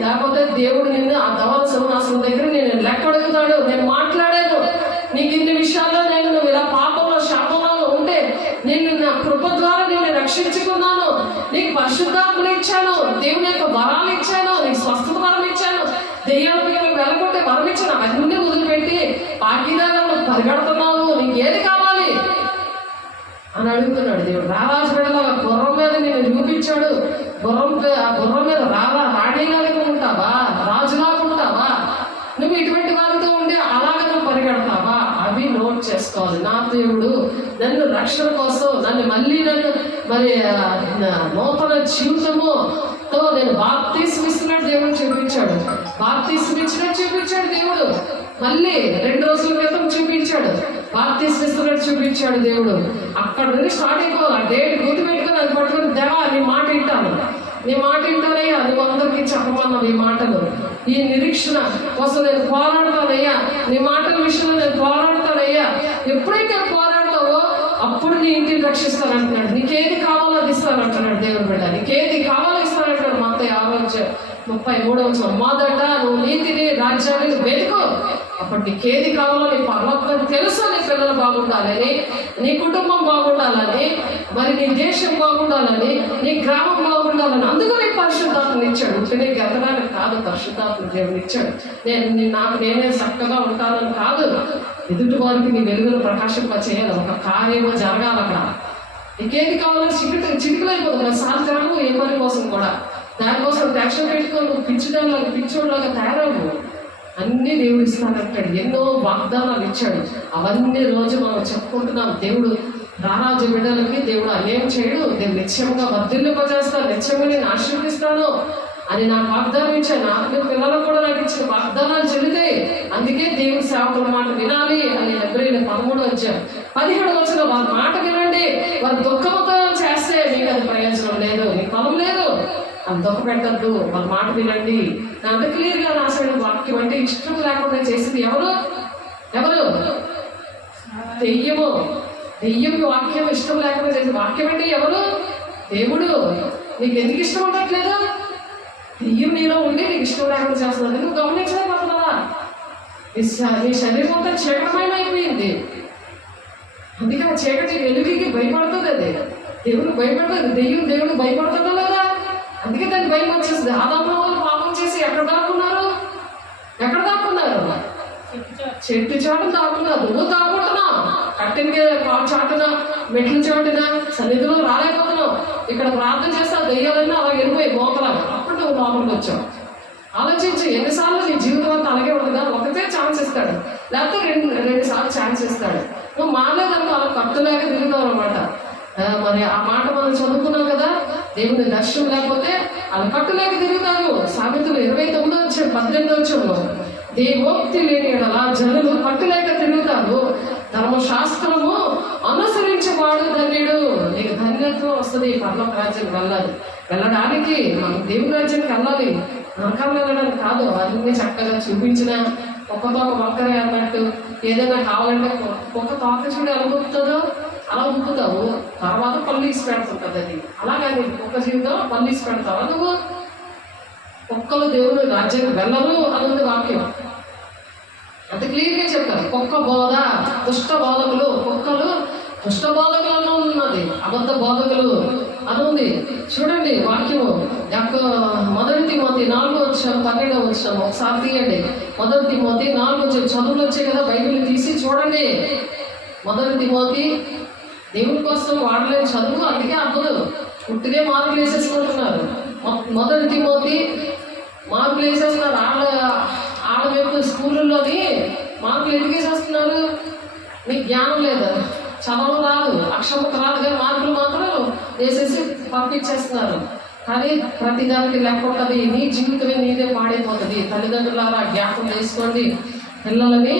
లేకపోతే దేవుడు నిన్ను ఆ ధవల సింహాసనం దగ్గర నేను లెక్క అడుగుతాడు, నేను మాట్లాడాను నీకు ఇన్ని విషయాల్లో, నేను నువ్వు ఇలా పాపంలో శాపంలో ఉంటే నేను నా కృప ద్వారా నిన్ను రక్షించుకున్నాను, నీకు పరిశుద్ధాత్మలు ఇచ్చాను, దేవుని యొక్క వరాలు ఇచ్చాను, నీకు స్వస్థత వరం ఇచ్చాను, దెయ్యాలకు వెళ్ళగొట్టే వరం ఇచ్చాను. అవన్నీ వదిలిపెట్టి పాకిదారులను పరిగెడుతున్నావు, నీకు ఏది కావాలి అని అడుగుతున్నాడు దేవుడు. రారాజు బిడ్డలా గుర్రం మీద నేను చూపించాడు, గుర్రం మీద రాణిలాగా ఉంటావా, రాజులాగా ఉంటావా, నువ్వు ఇటువంటి వారితో ఉండి అలాగే నువ్వు పరిగెడతావా, అవి నోట్ చేసుకోవాలి. నా దేవుడు నన్ను రక్షణ కోసం నన్ను మరి నూతన జీవితముతో నేను బాప్తీసం ఇస్తున్నట్టు దేవుడు చూపించాడు. బాప్తీసం ఇచ్చినట్టు చూపించాడు దేవుడు. మళ్ళీ 2 రోజుల క్రితం చూపించాడు, బాప్తీసం ఇస్తున్నట్టు చూపించాడు దేవుడు. అక్కడ నుండి స్టార్ట్ అయిపోవాలి. ఆ డేట్ గుర్తుపెట్టుకొని అది పట్టుకుని, దేవా నీ మాట వింటాను, నీ మాట వింటానయ్యా, నువ్వు అందరికీ చెప్పమన్నావు ఈ మాటలు, ఈ నిరీక్షణ కోసం నేను పోరాడతానయ్యా, నీ మాటల విషయంలో నేను పోరాడతానయ్యా. ఎప్పుడైతే పోరాడతావో అప్పుడు నీ ఇంటిని రక్షిస్తానంటున్నాడు. నీకేది కావాలో అది ఇస్తానంటున్నాడు దేవుని బిడ్డ. నీకేది కావాలో ఇస్తానంటున్నాడు. మత్తయి 6:33 మొదట నువ్వు నీతిని రాజ్యాన్ని వెతుకు, అప్పుడు నీకేది కావాలో నీ పరలోకం తెలుసు. నీ పిల్లలు బాగుండాలని, నీ కుటుంబం బాగుండాలని, మరి నీ దేశం బాగుండాలని, నీ గ్రామం బాగుండాలని. అందుకు నీ పరిశుద్ధాత్మని ఇచ్చాడు. ఉంటేనే గెలవడానికి కాదు, పరిశుద్ధాత్మ దేవుని ఇచ్చాడు. నాకు నేనే చక్కగా ఉంటానని కాదు, ఎదుటి వారికి నీ వెలుగును ప్రకాశింప చేయాలి. ఒక కార్యము జరగాలి అక్కడ. నీకేది కావాలో చిటికలైపోతుంది. సాధ్యము ఏ పని కోసం కూడా దానికోసం టెన్షన్ పెట్టుకొని నువ్వు పిచ్చోళ్ళలాగా తయారవు. అన్ని దేవుడు ఇస్తానంటాడు. ఎన్నో వాగ్దానాలు ఇచ్చాడు. అవన్నీ రోజు మనం చెప్పుకుంటున్నాం. దేవుడు రారాజు బిడ్డలకి దేవుడు అన్యాయం చేయడు. నేను నిత్యంగా వర్ధిల్లింపజేస్తాను, నిత్యంగా నేను ఆశీర్వదిస్తాను అని నాకు వాగ్దానం ఇచ్చాను. నాకు పిల్లలకు కూడా నాకు ఇచ్చిన వాగ్దానాలు చెల్లితాయి. అందుకే దేవుడి సేవకుల మాట వినాలి అని హెబ్రీయులు 13:17 వారి మాట వినండి. వారి దుఃఖంతో చేస్తే మీకు అది ప్రయోజనం లేదు, నీ ఫలం లేదు. అది దుఃఖ పెట్టద్దు, వాళ్ళ మాట వినండి. అంత క్లియర్గా రాసిన వాక్యం. అంటే ఇష్టం లేకుండా చేసింది ఎవరు? దెయ్యం వాక్యం ఇష్టం లేకుండా చేసింది. వాక్యం అంటే ఎవరు? దేవుడు. నీకు ఎందుకు ఇష్టం ఉండట్లేదు? దెయ్యం నీలో ఉండి నీకు ఇష్టం లేకుండా చేస్తున్నది నువ్వు గమనించలేకపోతున్నావా? నీ శరీరం అంతా చీకటమైన అయిపోయింది. అందుకే ఆ చీకటి వెలుగుకి భయపడుతుంది. అది దేవుడికి భయపడుతుంది. దేవుడు భయపడుతుందా లేదా? అందుకే దానికి భయం వచ్చేస్తుంది. ఆదాము వాళ్ళు పాపం చేసి ఎక్కడ దాక్కున్నారు? చెట్టు చాటున దాక్కున్నారు. నువ్వు దాక్కుంటున్నావు. కట్టిన చాటున, మెట్లు చాటున, సన్నిధిలో రాలేకపోతున్నావు. ఇక్కడ ప్రార్థన చేస్తే ఆ దెయ్యాలన్నీ అలా వెళ్ళిపోయి మోకలాగా. అప్పుడు నువ్వు లోపలికి వచ్చావు. ఆలోచించి ఎన్నిసార్లు నీ జీవితం అంతా అలాగే ఉండదా? ఒకటే ఛాన్స్ ఇస్తాడు, లేకపోతే రెండు సార్లు ఛాన్స్ ఇస్తాడు. నువ్వు మారలేదనుకో అలా కట్టులేక తిరుగుతావు అనమాట. మరి ఆ మాట మనం చదువుకున్నాం కదా, దేవుని దర్శనం లేకపోతే అలా కట్టులేక తిరుగుతారు. సామెతలు 29:18 దేవోక్తి లేని ఎడల జనులు కట్టులేక తిరుగుతారు, ధర్మశాస్త్రము అనుసరించేవాడు ధన్యుడు. నీకు ధన్యత్వం వస్తుంది. పరలోక రాజ్యం వెళ్ళడానికి మనం దేవుని రాజ్యానికి వెళ్ళాలి, నరకం వెళ్ళడానికి కాదు. అన్ని చక్కగా చూపించిన ఒక్క తోక వంకరే అన్నట్టు ఏదైనా కావాలంటే ఒక్క తోక చూడు ఎలా ఊపుతుందో అలా ఊపుతావు, తర్వాత పల్లీసి పెడుతుంటుంది. అది అలాగని ఒక్క జీవితం పల్లీసి పెడతావా నువ్వు? కుక్కలు దేవుని రాజ్యానికి వెళ్ళరు అన్నది వాక్యం. అంత క్లియర్గా చెప్తారు. కుక్క బోధ, దుష్ట బోధకులు, కుక్కలు దుష్ట బోధకులను ఉన్నది, అబద్ధ బోధకులు అని ఉంది. చూడండి వాక్యము. 1 తిమోతి 4:12 ఒకసారి తీయండి. 1 తిమోతి 4 చదువులు వచ్చాయి కదా, బైబిల్ తీసి చూడండి. 1 తిమోతి దేవుని కోసం వాడలేని చదువు, అందుకే అవ్వదు. పుట్టినే మార్కులు వేసేసుకుంటున్నారు. 1 తిమోతి మార్కులు వేసేస్తున్నారు. ఆడవైపు స్కూళ్ళలోని మార్కులు ఎందుకు వేసేస్తున్నారు? మీకు జ్ఞానం లేదు, చదవడం రాదు, అక్షరముఖ రాదు, కానీ మార్కులు మాత్రం వేసేసి పంపించేస్తున్నారు. కానీ ప్రతి దానికి లెక్క ఉంటుంది. నీ జీవితమే నీదే పాడైపోతుంది. తల్లిదండ్రులారా జ్ఞాపకం చేసుకోండి. పిల్లలని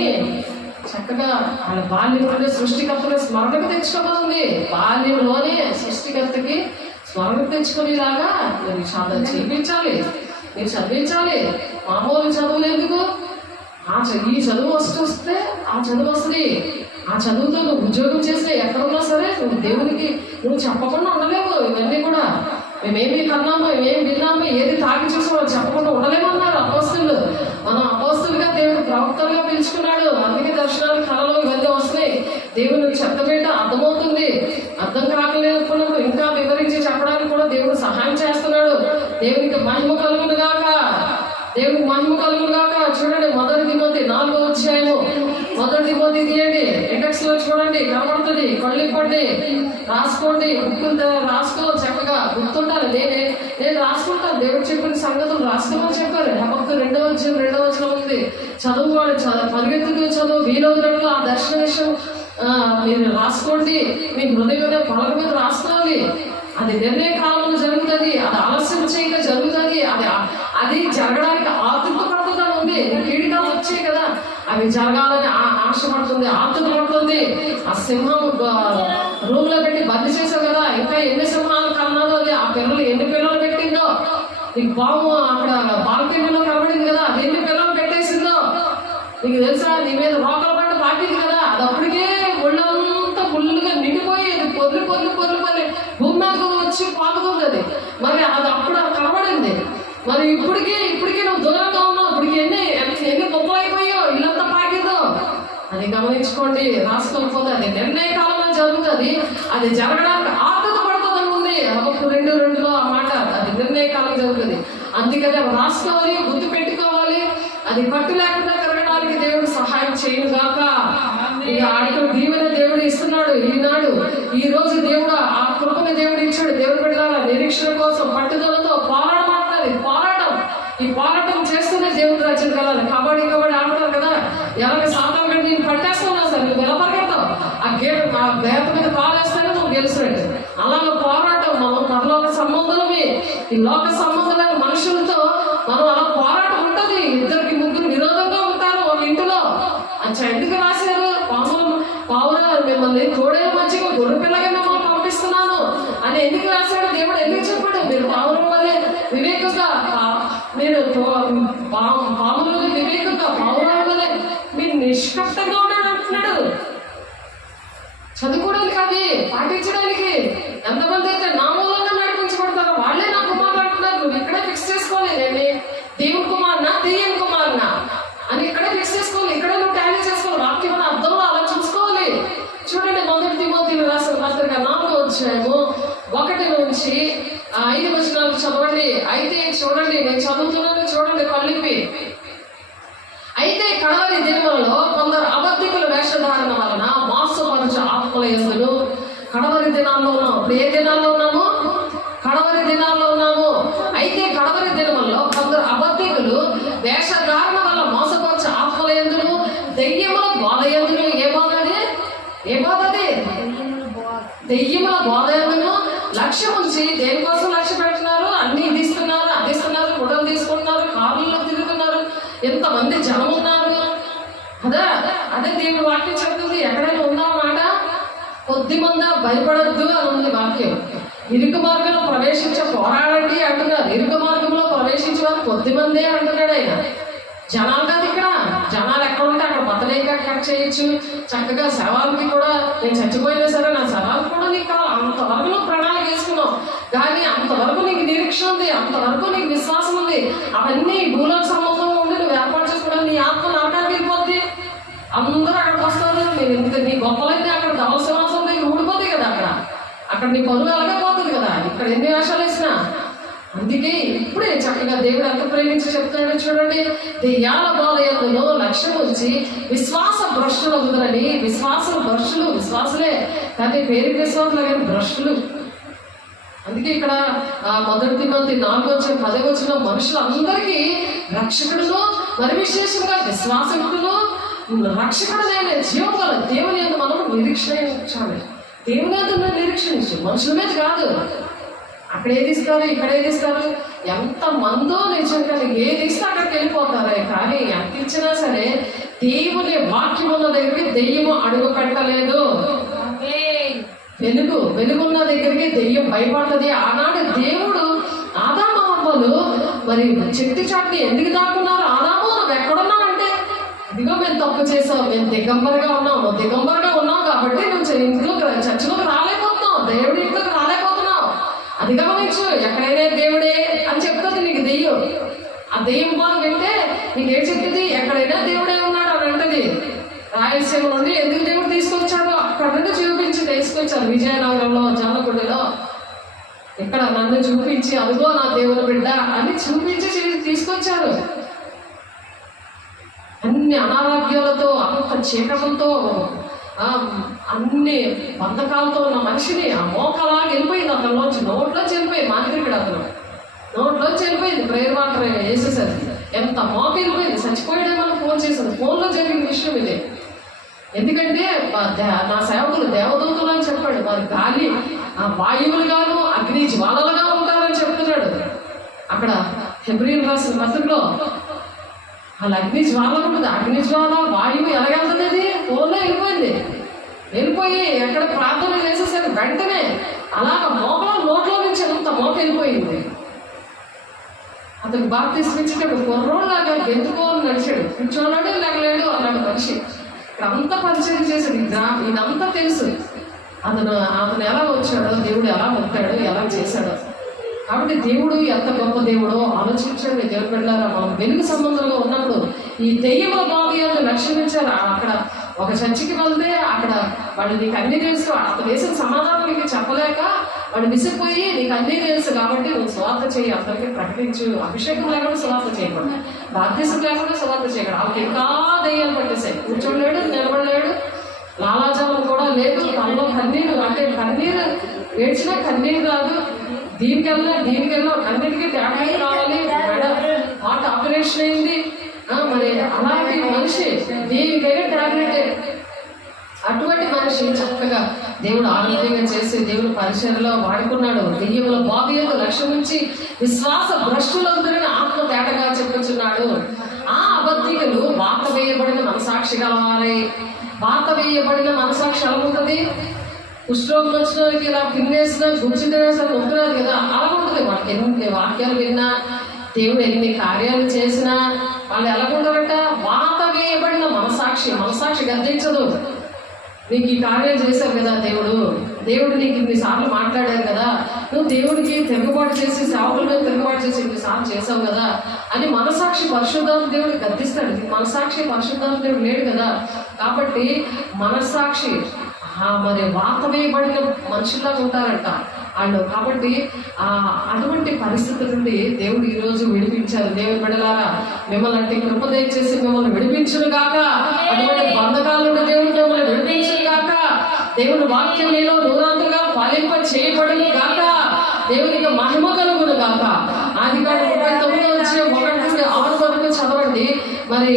చక్కగా వాళ్ళ బాల్యంలోనే సృష్టికర్తని స్మరణకు తెచ్చుకోబోతుంది. బాల్యంలోనే సృష్టికర్తకి స్మరణకు తెచ్చుకునేలాగా మీరు చదివించాలి, మీరు చదివించాలి. మామూలు చదువులు ఎందుకు? ఈ చదువు వస్తే ఆ చదువు వస్తుంది. ఆ చదువుతో నువ్వు ఉద్యోగం చేస్తే ఎక్కడున్నా సరే నువ్వు దేవునికి నువ్వు చెప్పకుండా ఉండలేవు. ఇవన్నీ కూడా మేమేమి కన్నామో, మేమేమి విన్నామో, ఏది తాగి చూసామో చెప్పకుండా ఉండలేమన్నారు అపోస్తులు. మనం అపోస్తులుగా దేవుడు ప్రవక్తలుగా పిలుచుకున్నాడు. అందుకే దర్శనాలు, కళలు ఇవన్నీ వస్తున్నాయి. దేవునికి చెప్పబెట్ట అర్థమవుతుంది. అర్థం కాకలేకపోయినప్పుడు ఇంకా వివరించి చెప్పడానికి కూడా దేవుడు సహాయం చేస్తున్నాడు. దేవునికి మహిమ కలుగును గాక, దేవునికి మహిమ కలుగును గాక. చూడండి 1 తిమోతి 4 1 తిమోతి తీయండి, ఇండెక్స్ లో చూడండి, కనబడుతుంది. కళ్ళిప్పండి, రాసుకోండి, బుక్కులు రాసుకో, చక్కగా గుర్తుండాలి. నేను రాసుకుంటాను. దేవుడు చెప్పిన సంగతులు రాసుకోమని చెప్పారు. హబక్కు 2వ ఉంది. చదువు వాడు పరిగెత్తుకు చదువు వీలొదరట్లో ఆ దర్శన విషయం మీరు రాసుకోండి. మీ హృదయంలో పొలం మీద రాసుకోవాలి. అది నిర్ణయ కాలంలో జరుగుతుంది. అది ఆలస్యం చేయగా జరుగుతుంది. అది జరగడానికి ఆతృత పడుతుందని ఉంది. కీడికాలు వచ్చాయి కదా, అవి జరగాలని ఆశపడుతుంది, ఆతృత పడుతుంది. ఆ సింహం రూమ్ లో పెట్టి బంద్ చేసావు కదా, ఇంకా ఎన్ని సింహాలు కన్నాదో అది ఆ పిల్లలు ఎన్ని పిల్లలు పెట్టిందో. నీకు బాబు అక్కడ బాల్కనీలో కనబడింది కదా, అది ఎన్ని పిల్లలు పెట్టేసిందో నీకు తెలుసా? నీ మీద రోకలు పడ్డ పాకింది కదా, అది అప్పటికే ఒళ్ళంతా ఫుల్గా నిండిపోయేది, పొర్లి భూమి మీద వచ్చి పాకుతుంది అది. మరి అది అప్పుడు కనబడింది. మరి ఇప్పటికీ నువ్వు దూరంగా ఉన్నావు, ఇప్పటికి ఎన్ని గొప్పలు అయిపోయావు, ఇల్లంతా పాకిందో అది గమనించుకోండి. రాసుకోకపోతే అది నిర్ణయ కాలంలో జరుగుతుంది. అది జరగడానికి ఆతృత పడుతుందని ఉంది ఒక 2:2 ఆ మాట. అది నిర్ణయ కాలం జరుగుతుంది. అందుకని అవి రాసుకోవాలి, గుర్తు పెట్టుకోవాలి. అది పట్టు లేకుండా కరగడానికి దేవుడు సహాయం చేయను గాక. ఇక ఆడితో దీవెన దేవుడు ఇస్తున్నాడు ఈనాడు. ఈ రోజు దేవుడు ఆ కృపను దేవుడు ఇచ్చాడు. దేవుడు పెట్టాల నిరీక్షణ కోసం పట్టుదలతో పోరాడమంటున్నది. ఈ పోరాటం చేస్తూనే దేవుడు రాజ్యం కలాలి. కబడ్డీ ఆడతారు కదా, ఎవరికి సాధన పెట్టి నేను పట్టేస్తున్నావు సార్, నువ్వు నిలబడగలుగుతావు. ఆ గేత మీద కాలేస్తేనే నువ్వు గెలిచినట్టు. అలాగ పోరాటం మనం పరలోక సంబంధులమే. ఈ లోక సంబంధులైన మనుషులతో మనం అలా పోరాటం ఉంటుంది. 2-3 విరోధంగా ఉంటారు ఒక ఇంటిలో. ఎందుకు రాశారు? పావురా మిమ్మల్ని తోడే మంచిగా గొర్రె పిల్లగా మిమ్మల్ని పంపిస్తున్నాను అని ఎందుకు రాశాడు దేవుడు? ఎందుకు చెప్పాడు? మీరు పావురం వల్లే వివేకంగా, మీరు పాములు వివేకంగా, పావురాల వల్లే మీరు నిష్కష్టంగా ఉండాలని అంటున్నాడు. చదువుకోవడానికి, అవి పాటించడానికి. ఎంతమంది అయితే నా మూలంగా నడిపించబడతారో వాళ్ళే నా కుమారులు అంటున్నారు. నువ్వు ఇక్కడే ఫిక్స్ చేసుకోలేదండి, దేవుని కుమారునా దెయ్యం కుమారునా అని ఇక్కడే ఫిక్స్ చేసుకోవాలి. ఇక్కడే నువ్వు టాలీ చేసుకోవాలి. వాక్యం అర్థంలో అలా చూసుకోవాలి. చూడండి, 1 తిమోతికి రాసిన పత్రిక 4వ అధ్యాయము 1 నుంచి 5 వచనాలు చదవండి. అయితే చూడండి, నేను చదువుతున్నాను, చూడండి కళ్ళిప్పి. అయితే కడవరి దినములలో కొందరు అబద్ధికుల వేషధారణ వలన మోసపరచు ఆత్మల యందును. కడవరి దినాల్లో ఉన్నాము. ఇప్పుడు ఏ దినాల్లో ఉన్నాము? కడవరి దినాల్లో ఉన్నాము. అయితే కడవరి దినములలో కొందరు అబద్ధికులు వేషధారణ వల్ల మోసపరచు ఆత్మల యందును, దెయ్యముల బోధ యందును. ఏ బోధ అది? దెయ్యముల బోధ యందును లక్ష్యం ఉంచి దేనికోసం లక్ష్య పెడుతున్నారు? అన్ని ఇదిస్తున్నారు, గుడ్డలు తీసుకుంటున్నారు, కార్లలో తిరుగుతున్నారు. ఎంతమంది జనం ఉన్నారు కదా. అదే దేవుడు వాక్యం చెప్తుంది. ఎక్కడైనా ఉందా మాట? కొద్దిమంది భయపడద్దు అని ఉంది వాక్యం. ఇరుకు మార్గంలో పోరాడండి అంటున్నారు. ఇరుకు మార్గంలో ప్రవేశించేవారు కొద్దిమందే అంటున్నాడు ఆయన. జనాలు కాదు ఇక్కడ. జనాలు ఎక్కడ ఉంటే అక్కడ బతలేక కట్ చేయొచ్చు. చక్కగా శవాలకి కూడా, నేను చచ్చిపోయినా సరే నా శవాలకు కూడా నీకు కావాలి. అంతవరకు నువ్వు ప్రణాళిక వేసుకున్నావు, కానీ అంతవరకు నీకు నిరీక్షణ ఉంది, అంతవరకు నీకు విశ్వాసం ఉంది. అవన్నీ భూలోక సంబంధంలో ఉండి నువ్వు ఏర్పాటు చేసుకోవడం, నీ ఆత్మ నరకానికి వెళ్ళిపోద్ది. అందరూ అక్కడికి వస్తారు. నీ గొప్పలైతే అక్కడ దవసవాసం దగ్గర ఊడిపోతాయి కదా. అక్కడ నీ పనులు ఎలాగైపోతుంది కదా. ఇక్కడ ఎన్ని వేషాలు వేసినా. అందుకే ఇప్పుడే చక్కగా దేవుడు ఎంత ప్రేమించి చెప్తున్నాడు చూడండి. దెయ్యాల బోధ యందును లక్ష్యం వచ్చి విశ్వాస భ్రష్టులు అవుతారని. విశ్వాసులే కానీ పేరు విశ్వాసులు కానీ భ్రష్టులు. అందుకే ఇక్కడ 1 తిమోతి 4:10 మనుషులందరికీ రక్షకుడును, మరి విశేషంగా విశ్వాసకుడును, రక్షకుడు నేను జీవం గల దేవుని యందు మనం నిరీక్షించాలి. దేవుని యందు నిరీక్షించు, మనుషుల మీద కాదు. అక్కడ ఏది ఇస్తారు, ఇక్కడ ఏది ఇస్తారు, ఎంతమందో నిజంగా ఏది ఇస్తే అక్కడికి వెళ్ళిపోతారే. కానీ ఎంత ఇచ్చినా సరే దేవుని వాక్యం ఉన్న దగ్గరికి దెయ్యము అడుగు పెట్టలేదు. వెలుగున్న దగ్గరికి దెయ్యం భయపడుతుంది. ఆనాడు దేవుడు ఆదాము అవ్వలు మరి చెట్టు చాటుని ఎందుకు దాక్కున్నారు? ఆదాము నువ్వు ఎక్కడున్నావంటే, ఇదిగో మేము తప్పు చేసాం, మేము దిగంబరిగా ఉన్నాం కాబట్టి నువ్వు ఇంట్లోకి చర్చలోకి రాలేకపోతున్నావు, దేవుడి ఇంట్లోకి రాలేకపోతున్నావు. అది గమనించు. ఎక్కడైనా దేవుడే అని చెప్తుంది నీకు దెయ్యం. ఆ దెయ్యం బాధ వింటే నీకేం చెప్తుంది? ఎక్కడైనా దేవుడే ఉన్నాడు అని అంటది. రాయలసీమ నుండి ఎందుకు దేవుడు తీసుకొచ్చాడు? అక్కడ నుండి తీసుకొచ్చారు. విజయనగరంలో, జమ్మగుడిలో ఇక్కడ నన్ను చూపించి, అదిగో నా దేవుని బిడ్డ అని చూపించి తీసుకొచ్చారు. అన్ని అనారోగ్యాలతో, అంత చీకటంతో, అన్ని బంధకాలతో ఉన్న మనిషిని ఆ మోకలాగా వెళ్ళిపోయింది. అతనిలోంచి నోట్లోంచి వెళ్ళిపోయింది. మాంత్రికుడు అతను నోట్లోంచి వెళ్ళిపోయింది. ప్రేయర్ వాటర్ వేసేసరి ఎంత మోక వెళ్ళిపోయింది. చచ్చిపోయాడేమో ఫోన్ చేసింది. ఫోన్లో జరిగిన విషయం ఇది. ఎందుకంటే నా సేవకులు దేవదూతలు అని చెప్పాడు. వారి గాలి వాయువులుగాను అగ్ని జ్వాలలుగా ఉంటారని చెప్తున్నాడు. అక్కడ హెబ్రీయులు రాసిన పత్రికలో వాళ్ళ అగ్ని జ్వాల ఉంటుంది. అగ్ని జ్వాల వాయువు ఎలాగెళ్తుంది? ఫోన్లో వెళ్ళిపోయి ఎక్కడ ప్రార్థన చేసేసరికి వెంటనే అలాగ నోట్లో నుంచి అంత మోక వెళ్ళిపోయింది. అతను బాప్తిస్మం ఇచ్చేటప్పుడు కుర్రోళ్ళలాగా గెంతుకోవాలని నడిచాడు. కూర్చోన్నాడు, లేగలేడు అన్నాడు మనిషి. ఇక్కడ అంతా పరిచయం చేశాడు. ఇదంతా తెలుసు. అతను ఎలా వచ్చాడో, దేవుడు ఎలా వచ్చాడో, ఎలా చేశాడో. కాబట్టి దేవుడు ఎంత గొప్ప దేవుడో ఆలోచించండి. దేవుడు బిడ్డలారా, మనం వెలుగు సంబంధంలో ఉన్నప్పుడు ఈ దెయ్యముల బాధ లక్ష్యించారు. అక్కడ ఒక చర్చికి వెళ్తే అక్కడ వాడు నీకు అన్నీ తెలుసు, అతను వేసిన సమాధానం నీకు చెప్పలేక వాడు విసిగిపోయి నీకు అన్నీ తెలుసు కాబట్టి నువ్వు స్వార్థ చేయి, అందరికీ ప్రకటించు. అభిషేకం లేకుండా స్వార్థ చేయకూడదు, బాధ్యత లేకుండా స్వార్థ చేయకూడదు. వాళ్ళకి ఇంకా దెయ్యాలు పట్టేసాయి. కూర్చోలేడు, నిలబడలేడు, లాలాజలం కూడా లేదు. కళ్ళలో కన్నీరు, అంటే కన్నీరు ఏడ్చినా కన్నీరు రాదు. దీనికెళ్ళా అన్నిటికీ ట్యాబ్లెట్ కావాలి. హార్ట్ ఆపరేషన్ అయింది. మరి అలాంటి మనిషి దీనికైనా ట్యాబ్లెట్. అటువంటి మనిషి చక్కగా దేవుడు ఆరోగ్యంగా చేసి దేవుడు పరిచయలో వాడుకున్నాడు. దెయ్యముల బాధ లక్ష్యం నుంచి విశ్వాస భ్రష్టులందరినీ ఆత్మ తేటగా చెప్పుచున్నాడు. ఆ అబద్ధికులు వాత వేయబడిన మనసాక్షి గలవారే. వాత వేయబడిన మనసాక్షి ఎలా ఉంటుంది? కుష్ఠరోగం వచ్చిన వారికి ఇలా పిన్నేసిన గుర్చిన ఉంటున్నారు కదా, అలా ఉంటుంది. వాళ్ళకి ఎన్ని వాక్యాలు విన్నా, దేవుడు ఎన్ని కార్యాలు చేసినా వాళ్ళు ఎలాగుంటారంట? వాత వేయబడిన మనసాక్షి గద్దించదు. నీకు ఈ కార్యాలు చేశావు కదా, దేవుడు నీకు ఇన్నిసార్లు మాట్లాడారు కదా, నువ్వు దేవుడికి తిరుగుబాటు చేసి సేవకుల మీద తిరుగుబాటు చేసి ఇన్నిసార్లు చేసావు కదా అని మనసాక్షి పరిశుద్ధాత్మ దేవుడు గద్దిస్తాడు. మనసాక్షి పరిశుద్ధాత్మ దేవుడు లేడు కదా. కాబట్టి మనసాక్షి మరి వాత వేయబడిన మనుషుల్లాగా ఉంటారంట వాళ్ళు. కాబట్టి అటువంటి పరిస్థితి నుండి దేవుడు ఈరోజు విడిపించారు. దేవుని బిడ్డలారా, మిమ్మల్ని అంటే కృప దయచేసి మిమ్మల్ని విడిపించును గాక. అటువంటి బంధకాల నుండి దేవుడు మిమ్మల్ని విడిపించును గాక. దేవుని వాక్యం మీలో నూరంతుగా ఫలింప చేయబడును గాక. దేవునికి మహిమ కలుగును గాక. ఆదికాండం 39:1-6 వరకు చదవండి. మరి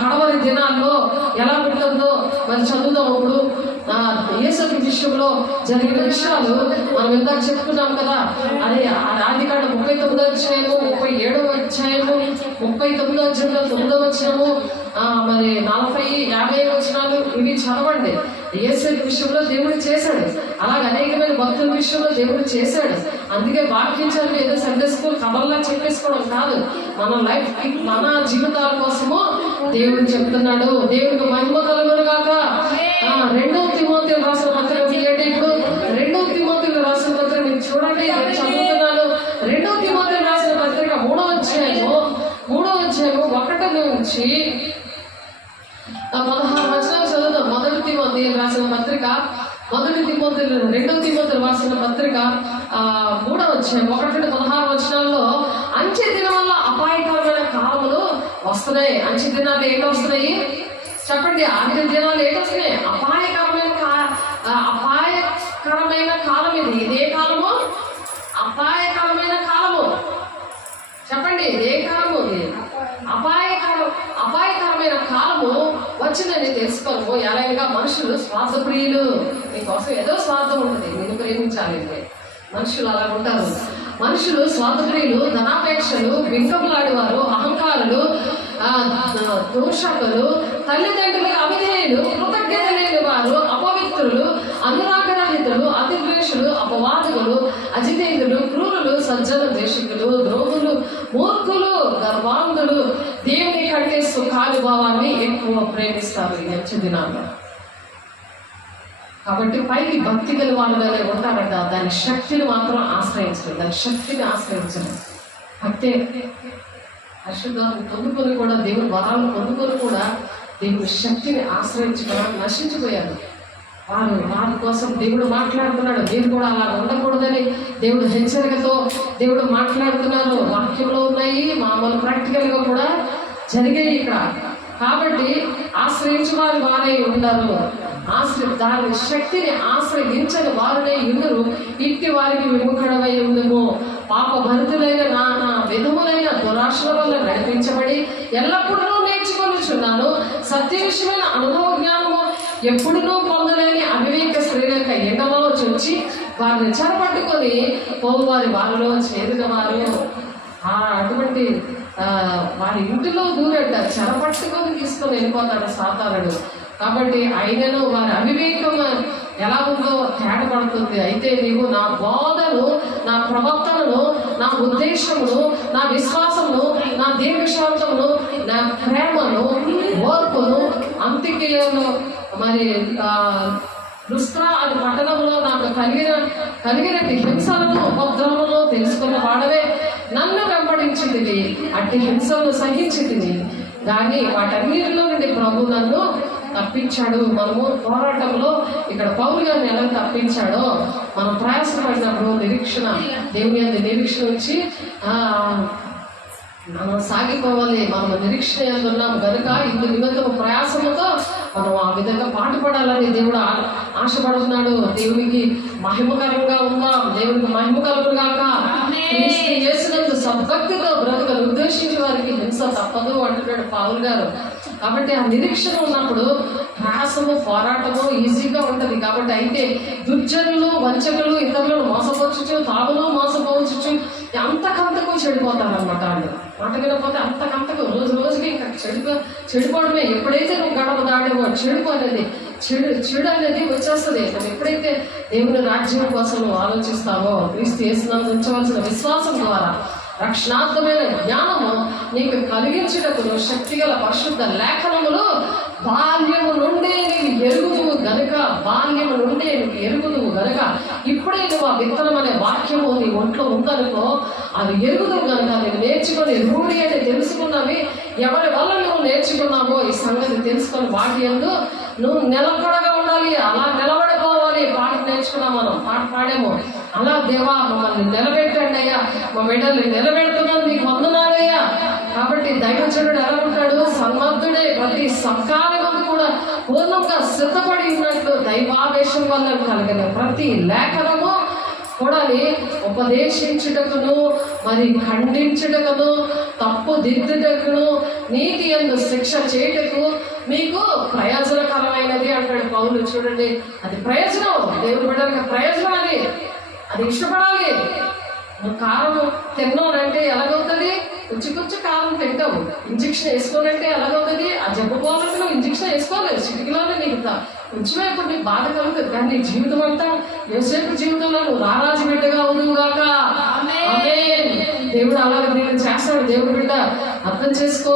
కడవరి దినాల్లో ఎలా ఉంటుందో మరి చదువుతాం. అప్పుడు యేసు విషయంలో జరిగిన విషయాలు మనం ఇందాక చెప్పుకున్నాం కదా. అదే ఆదికాండం 39 37 అధ్యాయము 39 అధ్యాయంలో 9 వచనము మరి 40, 50 వచనాలు ఇవి చదవండి. యేసు విషయంలో దేవుడు చేశాడు. అలాగే అనేకమైన భక్తుల విషయంలో దేవుడు చేశాడు. అందుకే వాక్యం చదివి ఏదో సండే స్కూల్ కథల్లా చెప్పేసుకోవడం కాదు. మన లైఫ్, మన జీవితాల కోసము దేవుడు చెప్తున్నాడు. దేవుడికి మహిమ కలుగును గాక. 2 తిమోతియులు రాసిన పత్రిక తీయండి. ఇప్పుడు 2 తిమోతియులు రాసిన పత్రిక మీరు చూడండి, నేను చదువుతున్నాను. 2 తిమోతియులు రాసిన పత్రిక 3వ అధ్యాయము 1 నుంచి 16 వచనాలు చదువుతాం. 1 తిమోతియులు రాసిన పత్రిక 2 తిమోతియులు రాసిన పత్రిక 3వ అధ్యాయం 1-16 వచనాల్లో అంచె దినం వల్ల అపాయకరమైన కాలములు వస్తున్నాయి. అంచె దినాలు ఏంటి వస్తున్నాయి చెప్పండి? ఆఖరి దినాలు ఏంటి వస్తున్నాయి? అపాయకరమైన కాలం ఇది. ఇదే కాలము అపాయకరమైన కాలము. చెప్పండి, ఇదే కాలము. అపాయకరమైన కాలము వచ్చిందని తెలుసుకోను. ఎలాగా మనుషులు స్వార్థప్రియులు. మీకోసం ఏదో స్వార్థం ఉంటుంది, నేను ప్రేమించాలి అంటే మనుషులు అలా ఉంటారు. మనుషులు స్వార్థప్రియులు, ధనాపేక్షలు, బింకములాడేవారు, అహంకారులు, దూషకులు, తల్లిదండ్రులకు అవిధేయులు, కృతజ్ఞత లేని వారు, అపవిత్రులు, అనురాగరహితులు, అతిద్వేషులు, అపవాదులు, అజితేంద్రులు, క్రూరులు, సజ్జన దేశికులు, ద్రోహులు, మూర్ఖులు, గర్వాంధులు, దేవుని కంటే సుఖానుభవాన్ని ఎక్కువ ప్రేమిస్తారు ఈ మంచి దినాల్లో. కాబట్టి పైకి భక్తి గల వాళ్ళనే ఉంటారంట. దాని శక్తిని మాత్రం ఆశ్రయించడం, దాని శక్తిని ఆశ్రయించడం. భక్తే పరిశుద్ధాలను పొందుకొని కూడా, దేవుని వరాలను పొందుకొని కూడా దేవుని శక్తిని ఆశ్రయించడం నశించిపోయారు. వారి కోసం దేవుడు మాట్లాడుతున్నాడు. మీరు కూడా అలా ఉండకూడదని దేవుడు హెచ్చరికతో దేవుడు మాట్లాడుతున్నారు. వాక్యంలో ఉన్నాయి, మామూలు ప్రాక్టికల్గా కూడా జరిగాయి ఇక్కడ. కాబట్టి ఆశ్రయించు వారు వారే ఉండరు. దాని శక్తిని ఆశ్రయించని వారినే ఉండరు. ఇట్టి వారికి విముఖుడమై ఉందము. పాప భరితులైన నానా విధములైన దురాశల వల్ల నడిపించబడి ఎల్లప్పుడూ నేర్చుకొనిచున్నాను. సత్య విషయమైన అనుభవ జ్ఞానము ఎప్పుడునూ పొందలేని అవివేక స్త్రీల ఎండలో చొచ్చి వారిని చెరపట్టుకొని పోవారి వారిలో చేరిన వారు అటువంటి వారి ఇంటిలో దూరట చెరపట్టుకొని తీసుకొని వెళ్ళిపోతాడు సాతానుడు. కాబట్టి అయినను వారి అవివేకం ఎలా ఉందో తేటపడుతుంది. అయితే నీవు నా బోధను, నా ప్రవర్తనను, నా ఉద్దేశమును, నా విశ్వాసమును, నా దీర్ఘశాంతమును, నా ప్రేమను, ఓర్పును, అంత్యకియలో మరి లుస్త్రా అని పట్టణంలో నాకు కలిగినట్టు హింసలను ఉపద్రవములను తెలుసుకున్న వాడవే నన్ను వెంబడించింది, అట్టి హింసలను సహించింది. కానీ వాటన్నిటిలో నుండి ప్రభు నన్ను తప్పించాడు. మనము పోరాటంలో ఇక్కడ పౌలు గారిని ఎలా తప్పించాడో మనం ప్రయాసపడినప్పుడు దేవుని నిరీక్షణ వచ్చి మనం సాగిపోవాలి. మనం నిరీక్షణ ఉన్నాం కనుక ఇందు నిమిత్తం ప్రయాసముతో మనం ఆ విధంగా పాటుపడాలని దేవుడు ఆశపడుతున్నాడు. దేవునికి మహిమకరంగా ఉందాం, దేవునికి మహిమకరం గాక. చేసినందుకు సద్భక్తితో బ్రతుకను ఉద్దేశించి వారికి హింస తప్పదు అంటున్నాడు పౌలు గారు. కాబట్టి ఆ నిరీక్షణ ఉన్నప్పుడు ప్రయాసము పోరాటము ఈజీగా ఉంటుంది. కాబట్టి అయితే దుర్జనులు వంచకులు ఇతరులను మోసపోవచ్చు, తాగులు మోసపోవచ్చు, అంతకంతకు చెడిపోతారనమాట. వాళ్ళు మాట వినకపోతే అంతకంతకు రోజు రోజుకి ఇంకా చెడిపోవడమే. ఎప్పుడైతే నువ్వు గడప దాడేవో చెడు అనేది వచ్చేస్తుంది. ఎప్పుడైతే దేవుని రాజ్యం కోసం నువ్వు ఆలోచిస్తావో, క్రీస్తు యేసునందు ఉంచవలసిన విశ్వాసం ద్వారా రక్షణార్థమైన జ్ఞానము నీకు కలిగించుటకు శక్తిగల పరిశుద్ధ లేఖనములు బాల్యము నుండి నీకు ఎరుగుదువు గనుక ఇప్పుడే నువ్వు ఆ విత్తనం అనే వాక్యము నీ ఒంట్లో ఉందనుకో, అది ఎరుగుదువు గనుక నువ్వు నేర్చుకొని రూఢి అని తెలుసుకున్నవి ఎవరి వల్ల నువ్వు నేర్చుకున్నావో ఈ సంగతి తెలుసుకొని వాటి యందు నువ్వు నిలబడగా ఉండాలి. అలా నిలబడిపోవాలి. పాట నేర్చుకున్నాం, మనం పాట పాడేమో. అలా దేవా మమ్మల్ని నిలబెట్టండి అయ్యా, మా బిడ్డల్ని నిలబెడుతున్నాను, నీకు వందనాలయ్యా. కాబట్టి దైవజనుడు ఎలా ఉంటాడు? సన్మర్థుడే. ప్రతి సత్కార్యము కూడా పూర్ణంగా సిద్ధపడి ఉన్నట్లు దైవావేశం వల్ల కలిగిన ప్రతి లేఖనము కూడా ఉపదేశించుటకును, మరి ఖండించుటకును, తప్పు దిద్దుటకును, నీతి యందు శిక్ష చేయుటకు మీకు ప్రయోజనకరమైనది అంటాడు పౌలు. చూడండి, అది ప్రయోజనం, దేవుని బిడ్డలకు ప్రయోజనం. అది ఇష్టపడాలి. నువ్వు కారం తిన్నానంటే ఎలాగవుతుంది? కొంచెం కారం తింటావు. ఇంజక్షన్ వేసుకోవాలంటే ఎలాగవుతుంది? ఆ జబ్బు పోవాలంటే నువ్వు ఇంజక్షన్ వేసుకోవాలి. చిటికలోనే నీకు కొంచెమే ఇప్పుడు నీకు బాధ కలుగుతుంది. కానీ నీ జీవితం అంతా యోసేపు జీవితంలో నువ్వు రారాజు బిడ్డగా అవుదువుగాక. దేవుడు అలాగే నేను చేస్తాడు. దేవుడి బిడ్డ అర్థం చేసుకో,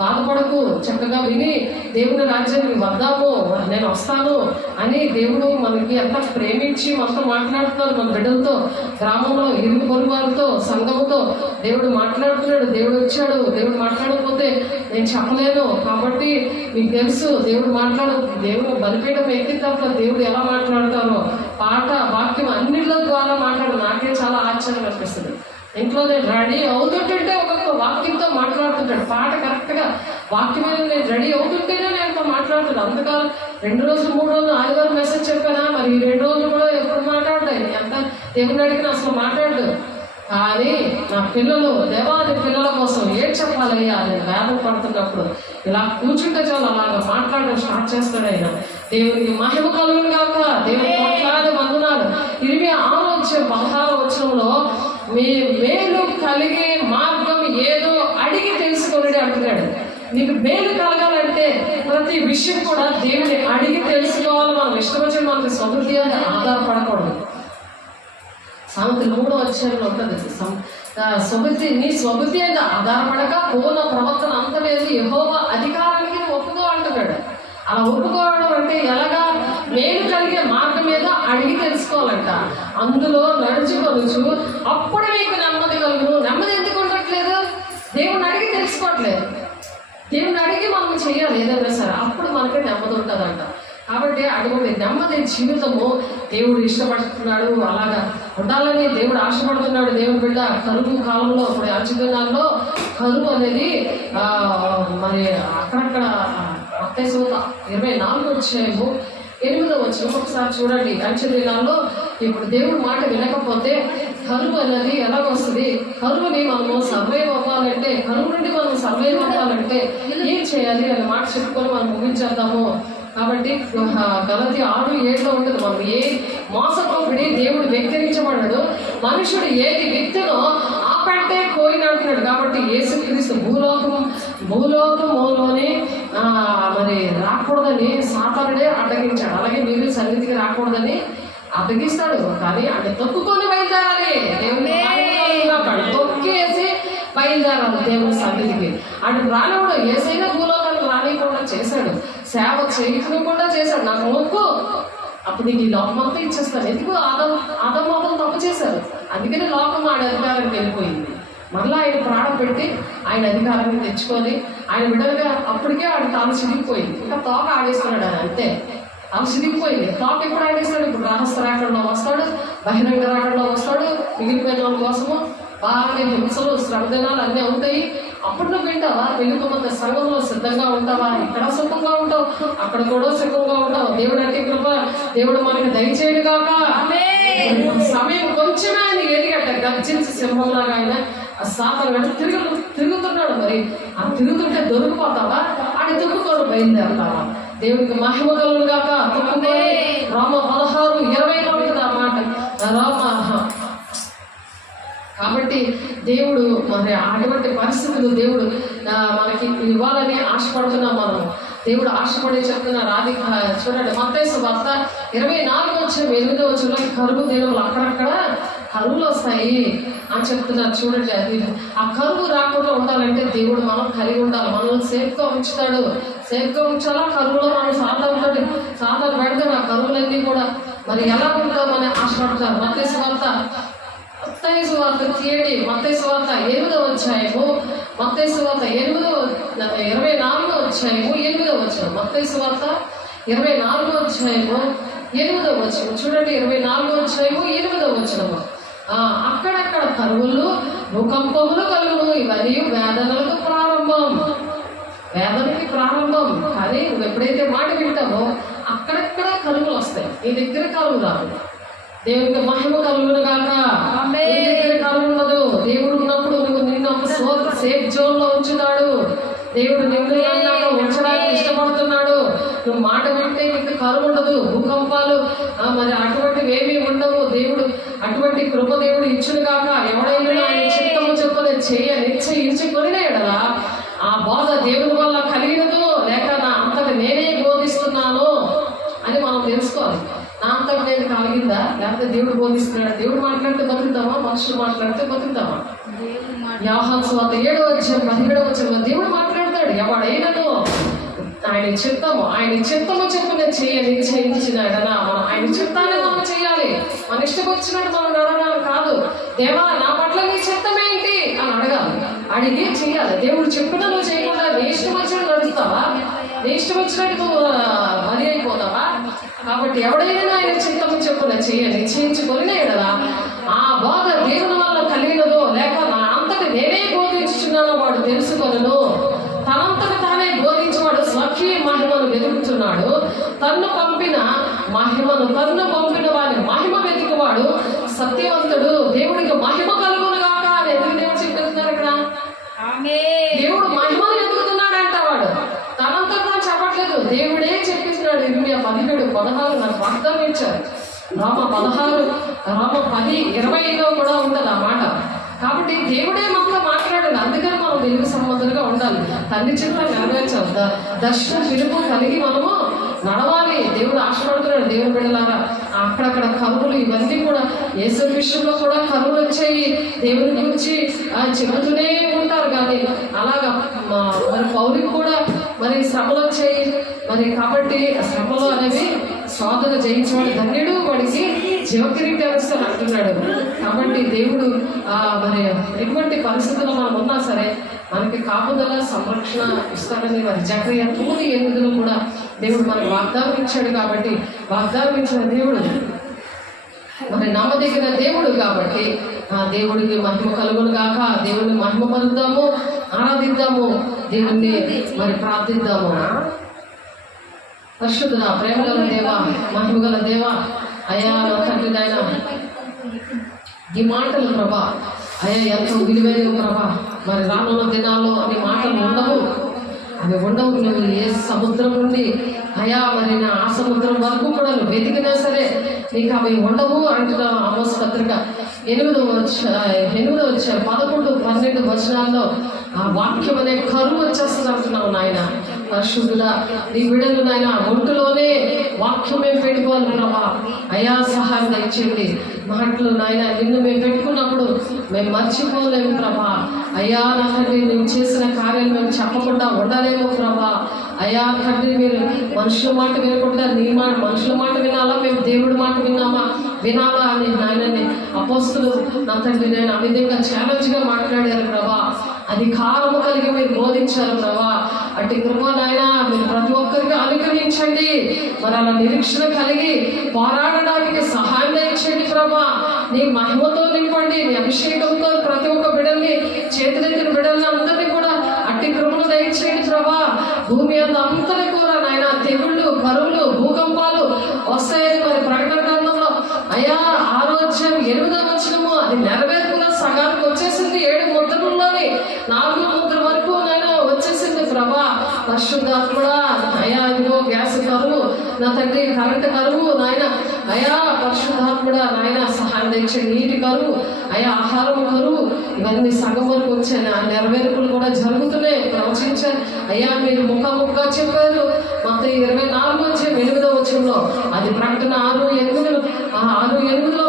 బాధపడకు, చక్కగా విని దేవుని రాజ్యానికి వద్దాము, నేను వస్తాను అని దేవుడు మనకి ఎంత ప్రేమించి మనతో మాట్లాడుతున్నాడు. మన బిడ్డలతో, గ్రామంలో ఇరుగు పొరుగు వారితో, సంఘముతో దేవుడు మాట్లాడుతున్నాడు. దేవుడు వచ్చాడు. దేవుడు మాట్లాడకపోతే నేను చెప్పలేను. కాబట్టి మీకు తెలుసు దేవుడు దేవుడు బలిపీఠం ఎక్కిన తర్వాత దేవుడు ఎలా మాట్లాడతారో, పాట వాక్యం అన్నింటిలో ద్వారా మాట్లాడు. నాకే చాలా ఆశ్చర్యం అనిపిస్తుంది. ఇంట్లో నేను రెడీ అవుతుంటే ఒక్కొక్క వాక్యంతో మాట్లాడుతుంటాడు. పాట కరెక్ట్గా వాక్యం మీద నేను రెడీ అవుతుంటేనే నేను మాట్లాడుతాడు. అంతకాలం 2 రోజులు 3 రోజులు ఆదివారం మెసేజ్ చెప్పానా, మరి 2 రోజులు కూడా ఎప్పుడు మాట్లాడతాయి. ఎంత దేవుని అడిగినా అసలు మాట్లాడదు. కానీ నా పిల్లలు, దేవాది పిల్లల కోసం ఏం చెప్పాలయ్యా నేను వేదన పడుతున్నప్పుడు ఇలా కూర్చుంటే చాలు అలాగా మాట్లాడడం స్టార్ట్ చేస్తాడు ఆయన. దేవునికి మహిమ కలుగును గాక. దేవుని మాట్లాడే వందనాలు. 26-16 మీ మేలు కలిగే మార్గం ఏదో అడిగి తెలుసుకుని అంటున్నాడు. నీకు మేలు కలగాలంటే ప్రతి విషయం కూడా దేవుని అడిగి తెలుసుకోవాలి. మనం ఇష్టం వచ్చిన మనకి స్వబుద్ధి అని ఆధారపడకూడదు. సామెతలు 3వ అధ్యాయంలో ఉంటుంది. నీ స్వబుద్ధి అని ఆధారపడక పూర్ణ ప్రవర్తన అంత లేదు యెహోవా అధికారానికి ఒప్పుకో అంటున్నాడు. అలా ఒప్పుకోవడం అంటే ఎలాగా? మేలు కలిగే మార్గం మీద అడిగి తెలుసుకోవాలంట. అందులో నడుచుకొనుచు అప్పుడు మీకు నెమ్మది కలుగును. నెమ్మది ఎందుకు ఉండట్లేదు? దేవుని అడిగి తెలుసుకోవట్లేదు. దేవుని అడిగి మనం చేయాలి ఏదైనా సరే, అప్పుడు మనకి నెమ్మది ఉంటుందంట. కాబట్టి అటువంటి నెమ్మది జీవితము దేవుడు ఇష్టపడుతున్నాడు. అలాగా ఉండాలని దేవుడు ఆశపడుతున్నాడు. దేవుని బిడ్డ కరువు కాలంలో, ఇప్పుడు అంచుదినాల్లో కరువు అనేది మరి అక్కడక్కడ 24 ఒకసారి చూడండి. అంచె దినాల్లో ఇప్పుడు దేవుడు మాట వినకపోతే కరువు అనేది ఎలా వస్తుంది? కరువుని మనము సర్వైవ్ అవ్వాలంటే, కరువు నుండి మనం సర్వైవ్ అవ్వాలంటే ఏం చేయాలి అనే మాట చెప్పుకొని మనం ముగించేద్దాము. కాబట్టి గలతీ 6:7 ఉంటుంది. మనం ఏ మోసపోబడి దేవుడు వెక్కిరించబడ్డాడు. మనుషుడు ఏది విత్తునో ఆ పంటే కోయినంటున్నాడు. కాబట్టి యేసుక్రీస్తు భూలోకములోనే మరి రాకూడదని సాతానుడే అడ్డగించాడు. అలాగే మీరు సన్నిధికి రాకూడదని అడ్డగిస్తాడు. కానీ అంటే తొక్కుకొని బయలుదేరాలి. దేవుని తొక్కేసి బయలుదేరాలి దేవుని సన్నిధికి. అటు రానివాడు ఏసైనా భూలోకానికి రానియకుండా చేశాడు, సేవ చేయకుండా చేశాడు. నాకు మొక్కు, అప్పుడు నీకు ఈ లోకం అంతా ఇచ్చేస్తాను. ఎందుకు ఆదం తప్పు చేశారు, అందుకని లోకం ఆడి అధికారానికి వెళ్ళిపోయింది. మళ్ళీ ఆయన ప్రాణం పెట్టి ఆయన అధికారాన్ని తెచ్చుకొని ఆయన బిడ్డలుగా అప్పటికే ఆడి తాను చిరిగిపోయింది. ఇంకా తోక ఆడేస్తున్నాడు అని, అంతే. తాను చిరిగిపోయింది. తోక ఎప్పుడు ఆడేస్తాడు? ఇప్పుడు రహస్య రాకుండా వస్తాడు, బహిరంగ రాకుండా వస్తాడు. మిగిలిపోయిన వాళ్ళ కోసము బాగా హింసలు, శ్రమదినాలు అన్నీ అవుతాయి. అప్పుడు నువ్వు వింటావా? వెళ్ళిపోతే సంఘంలో సిద్ధంగా ఉంటావా? ఇక్కడ సుఖంగా ఉంటావు, అక్కడ కూడా సుఖంగా ఉంటావు. దేవుడు అంటే కృప దేవుడు మనకి దయచేయడు కాక. సమయం కొంచెమే ఆయన ఎదిగట్ట గర్జించి సింహంలాగా ఆయన ఆ సాతాను వెంట తిరుగుతున్నాడు. మరి ఆ తిరుగుతుంటే దొరికిపోతావా? ఆడి తుక్కుకొని బయలుదేరతావా? దేవుడికి మహిమ కలుగును గాక. తుక్కుకొని రోమ 16:20 ఉంటుంది ఆ మాట. కాబట్టి దేవుడు మరి అటువంటి పరిస్థితులు దేవుడు మనకి ఇవ్వాలని ఆశపడుతున్నాం. మనం దేవుడు ఆశపడి చెప్తున్నారు. అది చూడండి, మత్తయి సువార్త 24:8 కరువు దినములు, అక్కడక్కడ కరువులు వస్తాయి అని చెప్తున్నారు. చూడండి, అది ఆ కరువు రాకుండా ఉండాలంటే దేవుడు మనం కలిగి ఉండాలి. మనల్ని సేఫ్గా ఉంచుతాడు. సేఫ్గా ఉంచాలా? కరువులో మనం సాధారణ పెడతాడు. ఆ కరువులన్నీ కూడా మరి ఎలా ఉంటామని ఆశపడతారు. మత్తయి సువార్త తీయండి. మత్తయి సువార్త 8వ అధ్యాయము, మత్తయి సువార్త 24వ అధ్యాయము 8వ వచనం. మత్తయి సువార్త 24వ అధ్యాయము 8వ వచనం చూడండి. 24వ అధ్యాయము 8వ వచనము. అక్కడక్కడ కరువులు, భూకంపములు కలుగును, ఇవన్నీ వేదనలకు ప్రారంభం. వేదనకి ప్రారంభం. కానీ నువ్వు ఎప్పుడైతే మాట వింటావో అక్కడక్కడ కరువులు వస్తాయి. నీ దగ్గర కరువు రాదు. దేవునికి మహిమ కలుగును గాక. దగ్గర కరువు ఉండదు. దేవుడు ఉన్నప్పుడు నువ్వు నిన్ను ఒక సేఫ్ జోన్ లో ఉంచుతాడు. దేవుడు నిన్ను ఉంచడానికి ఇష్టపడుతున్నాడు. నువ్వు మాట వింటే నీకు కరువు ఉండదు, భూకంపాలు మరి అటువంటివి ఏమీ ఉండవు. దేవుడు అటువంటి కృప దేవుడు ఇచ్చును గాక. ఎవడైనా ఆయన చిత్తము చొప్పున నిశ్చయించుకొని ఎడలా ఆ బోధ దేవుని వల్ల కలిగినదో లేక నా అంతటి నేనే బోధిస్తున్నాను అని మనం తెలుసుకోవాలి. నా అంతటి నేను కలిగిందా లేకపోతే దేవుడు బోధిస్తున్నాడు? దేవుడు మాట్లాడితే బతుకుతామా? మనుషులు మాట్లాడితే బతుకుతామా? యోహాను సువార్త 7:17 దేవుడు మాట్లాడతాడు. ఎవడైనాను ఆయన చిత్తము చెప్పున నిశ్చయించినాడనా మనం ఆయన చిత్తాన్ని మనం చేయాలి. మన ఇష్టం వచ్చినట్టు మనం అడగాలి కాదు. దేవా నా పట్ల నీ చిత్తం ఏంటి అని అడగాలి. అడిగి చెయ్యాలి. దేవుడు చెప్పిన నువ్వు చేయకుండా నీ ఇష్టం వచ్చినట్టు నడుస్తావా? నీ ఇష్టం వచ్చినట్టు నువ్వు బలి అయిపోతావా? కాబట్టి ఎవడైనా ఆయన చిత్తము చెప్పున నిశ్చయించుకొని కదా ఆ బోధ దేవుని వల్ల కలిగినదో లేక నా అంతటి నేనే బోధించుచున్నానో వాడు తెలుసుకొనును. తనంతటి తానే బోధించేవాడు స్వకీయ మహిమను వెతుకుతున్నాడు. తన్ను పంపిన వారి మహిమ వెతుకువాడు సత్యవంతుడు. దేవుడికి మహిమ కలుగును గాక అని ఎందుకు దేవుడు చెప్తున్నారు ఇక్కడ? దేవుడు మహిమను వెతుకుతున్నాడంట. వాడు తనంతా తాను చెప్పట్లేదు, దేవుడే చెప్పిస్తున్నాడు. 17:16 నాకు వాగ్దానం ఇచ్చారు. రోమ 10:20 కూడా ఉండదు ఆ మాట. కాబట్టి దేవుడే మనతో మాట్లాడాలి. అందుకని మనం వెలుగు సంబంధులుగా ఉండాలి. తండ్రి చిన్న నెరవేర్చాలి. దర్శన పిలుపు కలిగి మనము నడవాలి. దేవుడు ఆశపడుతున్నాడు. దేవుని బిడ్డలారా అక్కడక్కడ కరువులు ఇవన్నీ కూడా యేసు విషయంలో కూడా కరువులు వచ్చాయి. దేవుని గురించి చెబుతూనే ఉంటారు. కానీ అలాగా మరి పౌరులకు కూడా మరి శ్రమలు వచ్చాయి. మరి కాబట్టి శ్రమలు అనేవి శోధన జయించేవాడు ధన్యుడు, వాడికి జీవకిరీటాన్ని ఇస్తాను అంటున్నాడు. కాబట్టి దేవుడు మరి ఎటువంటి పరిస్థితుల్లో మనం ఉన్నా సరే మనకి కాపుదల సంరక్షణ ఇస్తాడని మరి జకరియా 9:8 కూడా దేవుడు మనకు వాగ్దానం ఇచ్చాడు. కాబట్టి వాగ్దానం ఇచ్చిన దేవుడు మరి నమ్మదగిన దేవుడు. కాబట్టి ఆ దేవుడికి మహిమ కలుగును గాక. దేవుడిని మహిమ పలుకుదాము, ఆరాధిద్దాము, దేవుణ్ణి మరి ప్రార్థిద్దాము. పరిశుద్ధుడా, ప్రేమగల దేవా, మహిమగల దేవా, అయ్యా నా తండ్రి నాయన ఈ మాటలు ప్రభా అయ్యా ఎంతో విలువైన ప్రభా. మరి రానున్న దినాల్లో అవి మాటలు ఉండవు. నువ్వు ఏ సముద్రం నుండి అయ్యా మరి ఆ సముద్రం వరకు కూడా నువ్వు వెతికినా సరే నీకు అవి ఉండవు అంటున్నావు. ఆమోస్ పత్రిక 11-12 వచనాల్లో ఆ వాక్యం అనే కరువు వచ్చేస్తుంది అంటున్నావు నాయన. పరిశుద్ధుడా, నీ బిడ్డలు నాయన ఒంటిలోనే వాక్యం మేము పెట్టుకోవాలి ప్రభా. అయా సహాయం దయచేయండి. మాటలు నాయన నిన్ను మేము పెట్టుకున్నప్పుడు మేము మర్చిపోలేము ప్రభా. అయ్యా నా తండ్రి నువ్వు చేసిన కార్యాలు మేము చెప్పకుండా ఉండలేము ప్రభా. అయ్యా తండ్రి మీరు మనుషుల మాట వినకుండా నీ మాట మనుషుల మాట వినాలా మేము దేవుడి మాట వినాలా అని నాయనని అపోస్తులు నా తండ్రి నేను ఆ విధంగా ఛాలెంజ్గా మాట్లాడారు ప్రభా, అధికారము కలిగి మీరు బోధించారు ప్రభా. అట్టి కృప నాయన మీరు ప్రతి ఒక్కరికి అనుగ్రహించండి. మరి అలా నిరీక్షణ కలిగి పోరాడడానికి సహాయం దయచేయండి ప్రభా. నీ మహిమతో నింపండి, నీ అభిషేకంతో ప్రతి ఒక్క బిడ్డల్ని చేతులెత్తిన బిడ్డల్ని అందరినీ కూడా అట్టి కృపను దయచేయండి ప్రభా. భూమి అంతని కూడా నాయన తెగుళ్ళు కరువులు భూకంపాలు వస్తాయని మరి ప్రకటన గ్రంథంలో అయ్యా 6:8 అది నెరవేర్పులో సగానికి వచ్చేసింది. 7 ముద్రల్లోని 4 ముద్ర వరకు నాయన వచ్చేసింది ప్రభా. పరిశుద్ధాత్ముడా అయ్యా ఇదిగో గ్యాస్ కరువు నా తండ్రి, కరెంటు కరువు నాయన అయ్యా పరిశుద్ధాత్ముడా నాయన సహాయం తెచ్చే నీటి కరువు అయ్యా ఆహారం కరువు ఇవన్నీ సగం వరకు వచ్చాయి. ఆ నెరవేర్పులు కూడా జరుగుతున్నాయి ప్రవచించారు అయ్యా. మీరు ముఖముఖగా చెప్పారు మొత్తం 24:8 అది ప్రకటన 6:8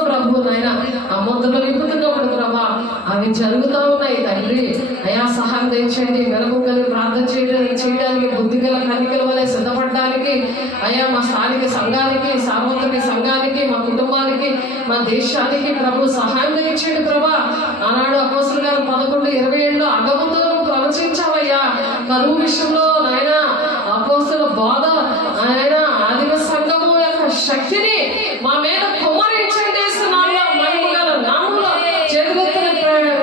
ప్రభు నాయన ఆ ముద్రలు నింపుతున్నప్పుడు ప్రభా అవి జరుగుతూ ఉన్నాయి తండ్రి. అయా సహాయం తెచ్చండి. వెలుగు కలిగి ప్రార్థన చేయడానికి బుద్ధి గల కన్నికల వలె సిద్ధపడడానికి అయ్యా మా స్థానిక సంఘానికి సార్వత్రిక సంఘానికి మా కుటుంబానికి మా దేశానికి ప్రభు సహాయం తెచ్చండి ప్రభా. ఆనాడు అపోస్తలుల గారు 11:27 అగముతో ప్రవచించావయ్యా కరువు విషయంలో నాయన అపోస్తలుల బోధ ఆయన ఆదిమ సంఘము యొక్క శక్తిని మా మీద కుమ్మరించండి. మహిమగల నామంలో చేతులెత్తిన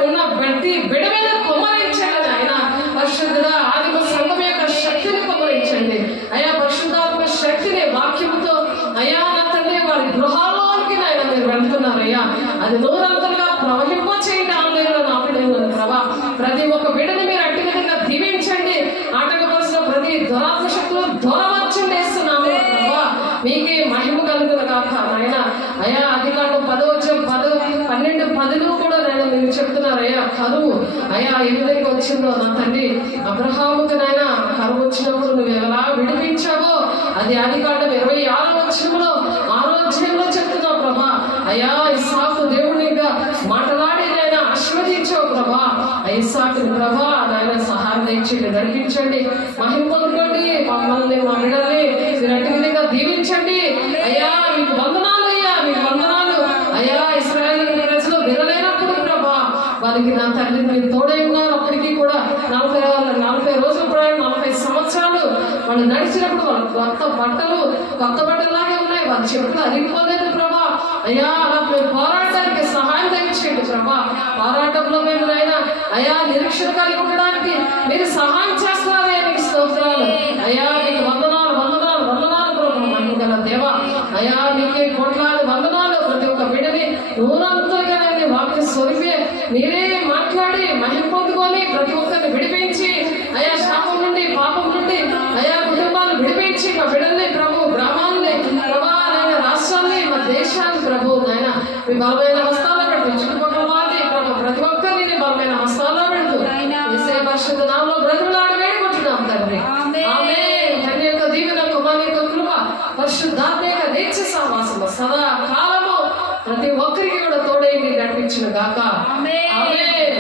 ఉన్న ప్రతి బిడ్డ మీద కుమ్మరించండి ఆయన. పరిశుద్ధుడ ఆదిమ సంఘం యొక్క శక్తిని కుమ్మరించండి అయ్యా. పరిశుద్ధాత్మ శక్తిని వాక్యముతో అయ్యా నా తండ్రి వారి గృహాల్లోనికి నాయన మీరు వెళ్తున్నారయ్యా. అది నూరంతలుగా ప్రవహింప చేయండి. ఆన్లైన్లో నాపడేవారు ప్రభా. ప్రతి ఒక్క బిడ్డని మీరు అట్టి విధంగా దీవించండి. ఆటంకపరుచిన ప్రతి దురాత్మ శక్తులు దూరవర్చండి వేస్తున్నాము ప్రభా. మీకే మహిమ కలుగున కాక నాయన అయ్యా. అధికారం 12:10 కూడా నాయన మీరు చెప్తున్నారయ్యా కరువు అయ్యా ఏ విధంగా వచ్చిందో నా తండ్రి. అబ్రహాముకు నాయన కరువు వచ్చినప్పుడు నువ్వు ఎలా విడిపించావో అది అధికారం 26:6 6 చెప్తున్నావు ప్రభా. అయ్యా ఇస్సాకు దేవునిగా మాట్లాడి నాయన ఆశీర్వదించావు ప్రభా. ఇస్సాకు ప్రభా నాయన సహాయం తెచ్చండి, నడిపించండి, మహిమ పొందుకోండి. మమ్మల్ని మా బిడ్డల్ని మీరు అట్టి విధంగా దీవించండి అయ్యా. మీకు వందనాలు అయ్యా, మీకు వందనాలు అయ్యా. ఇశ్రాయేలు ప్రజలు వినలేనప్పుడు ప్రభా వారికి నా తండ్రి మీరు తోడై ఉన్నారు. అప్పటికీ కూడా 40 రోజుల ప్రయాణం 40 సంవత్సరాలు వాళ్ళు నడిచినప్పుడు వాళ్ళు కొత్త బట్టలాగే ఉన్నాయి. వాళ్ళ చెప్పులు అరిగిపోలేదు ప్రభా. అయ్యా అలా మేము పోరాడడానికి సహాయం తెచ్చేయండి ప్రభా. పోరాటంలో మేము నాయన అయ్యా నిరీక్షణ కలిగి ఉండడానికి మీరు సహాయం చేస్తున్నారే మీకు స్తోత్రాలు అయ్యా. మీకు వందనాలు వందనాలు వందనాలు ప్రభా. మహిమగల దేవా అయ్యా మీకే కోట్లాది వందనాలు. ప్రతి ఒక్క బిడ్డని నూరంతలుగా వాక్య స్వరూపే మీరే మాట్లాడి మహిమ పొందుకొని ప్రతి ఒక్కరిని విడిపించి అయ్యా శాపం నుండి పాపం నుండి అయ్యా కుటుంబాలు విడిపించి మా బిడ్డల్ని ప్రభు గ్రామాలని ప్రభా నాయన రాష్ట్రాన్ని మా దేశాన్ని ప్రభు నాయన మీ బలమైన హస్తాల్లో పెడుతూ చుట్టుపక్కల వారిని ప్రభు ప్రతి ఒక్కరిని బలమైన హస్తాల్లో పెడుతూ యేసయ్య పరిశుద్ధ నామములో బ్రతుకులాడి వేడుకుంటున్నాం తండ్రి. ఆమేన్. తండ్రి యొక్క దీవెన కుమారుని యొక్క కృప పరిశుద్ధాత్మ యొక్క నిత్య సహవాసము సదా కాలము ప్రతి ఒక్కరికి కూడా తోడై మీరు నడిపించును గాక. ఆమేన్.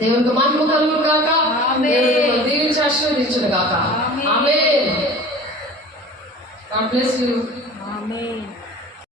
దేవునికి మహిమ కలుగును గాక. దీవించి ఆశీర్వదించును గాక. ఆమేన్. God bless you.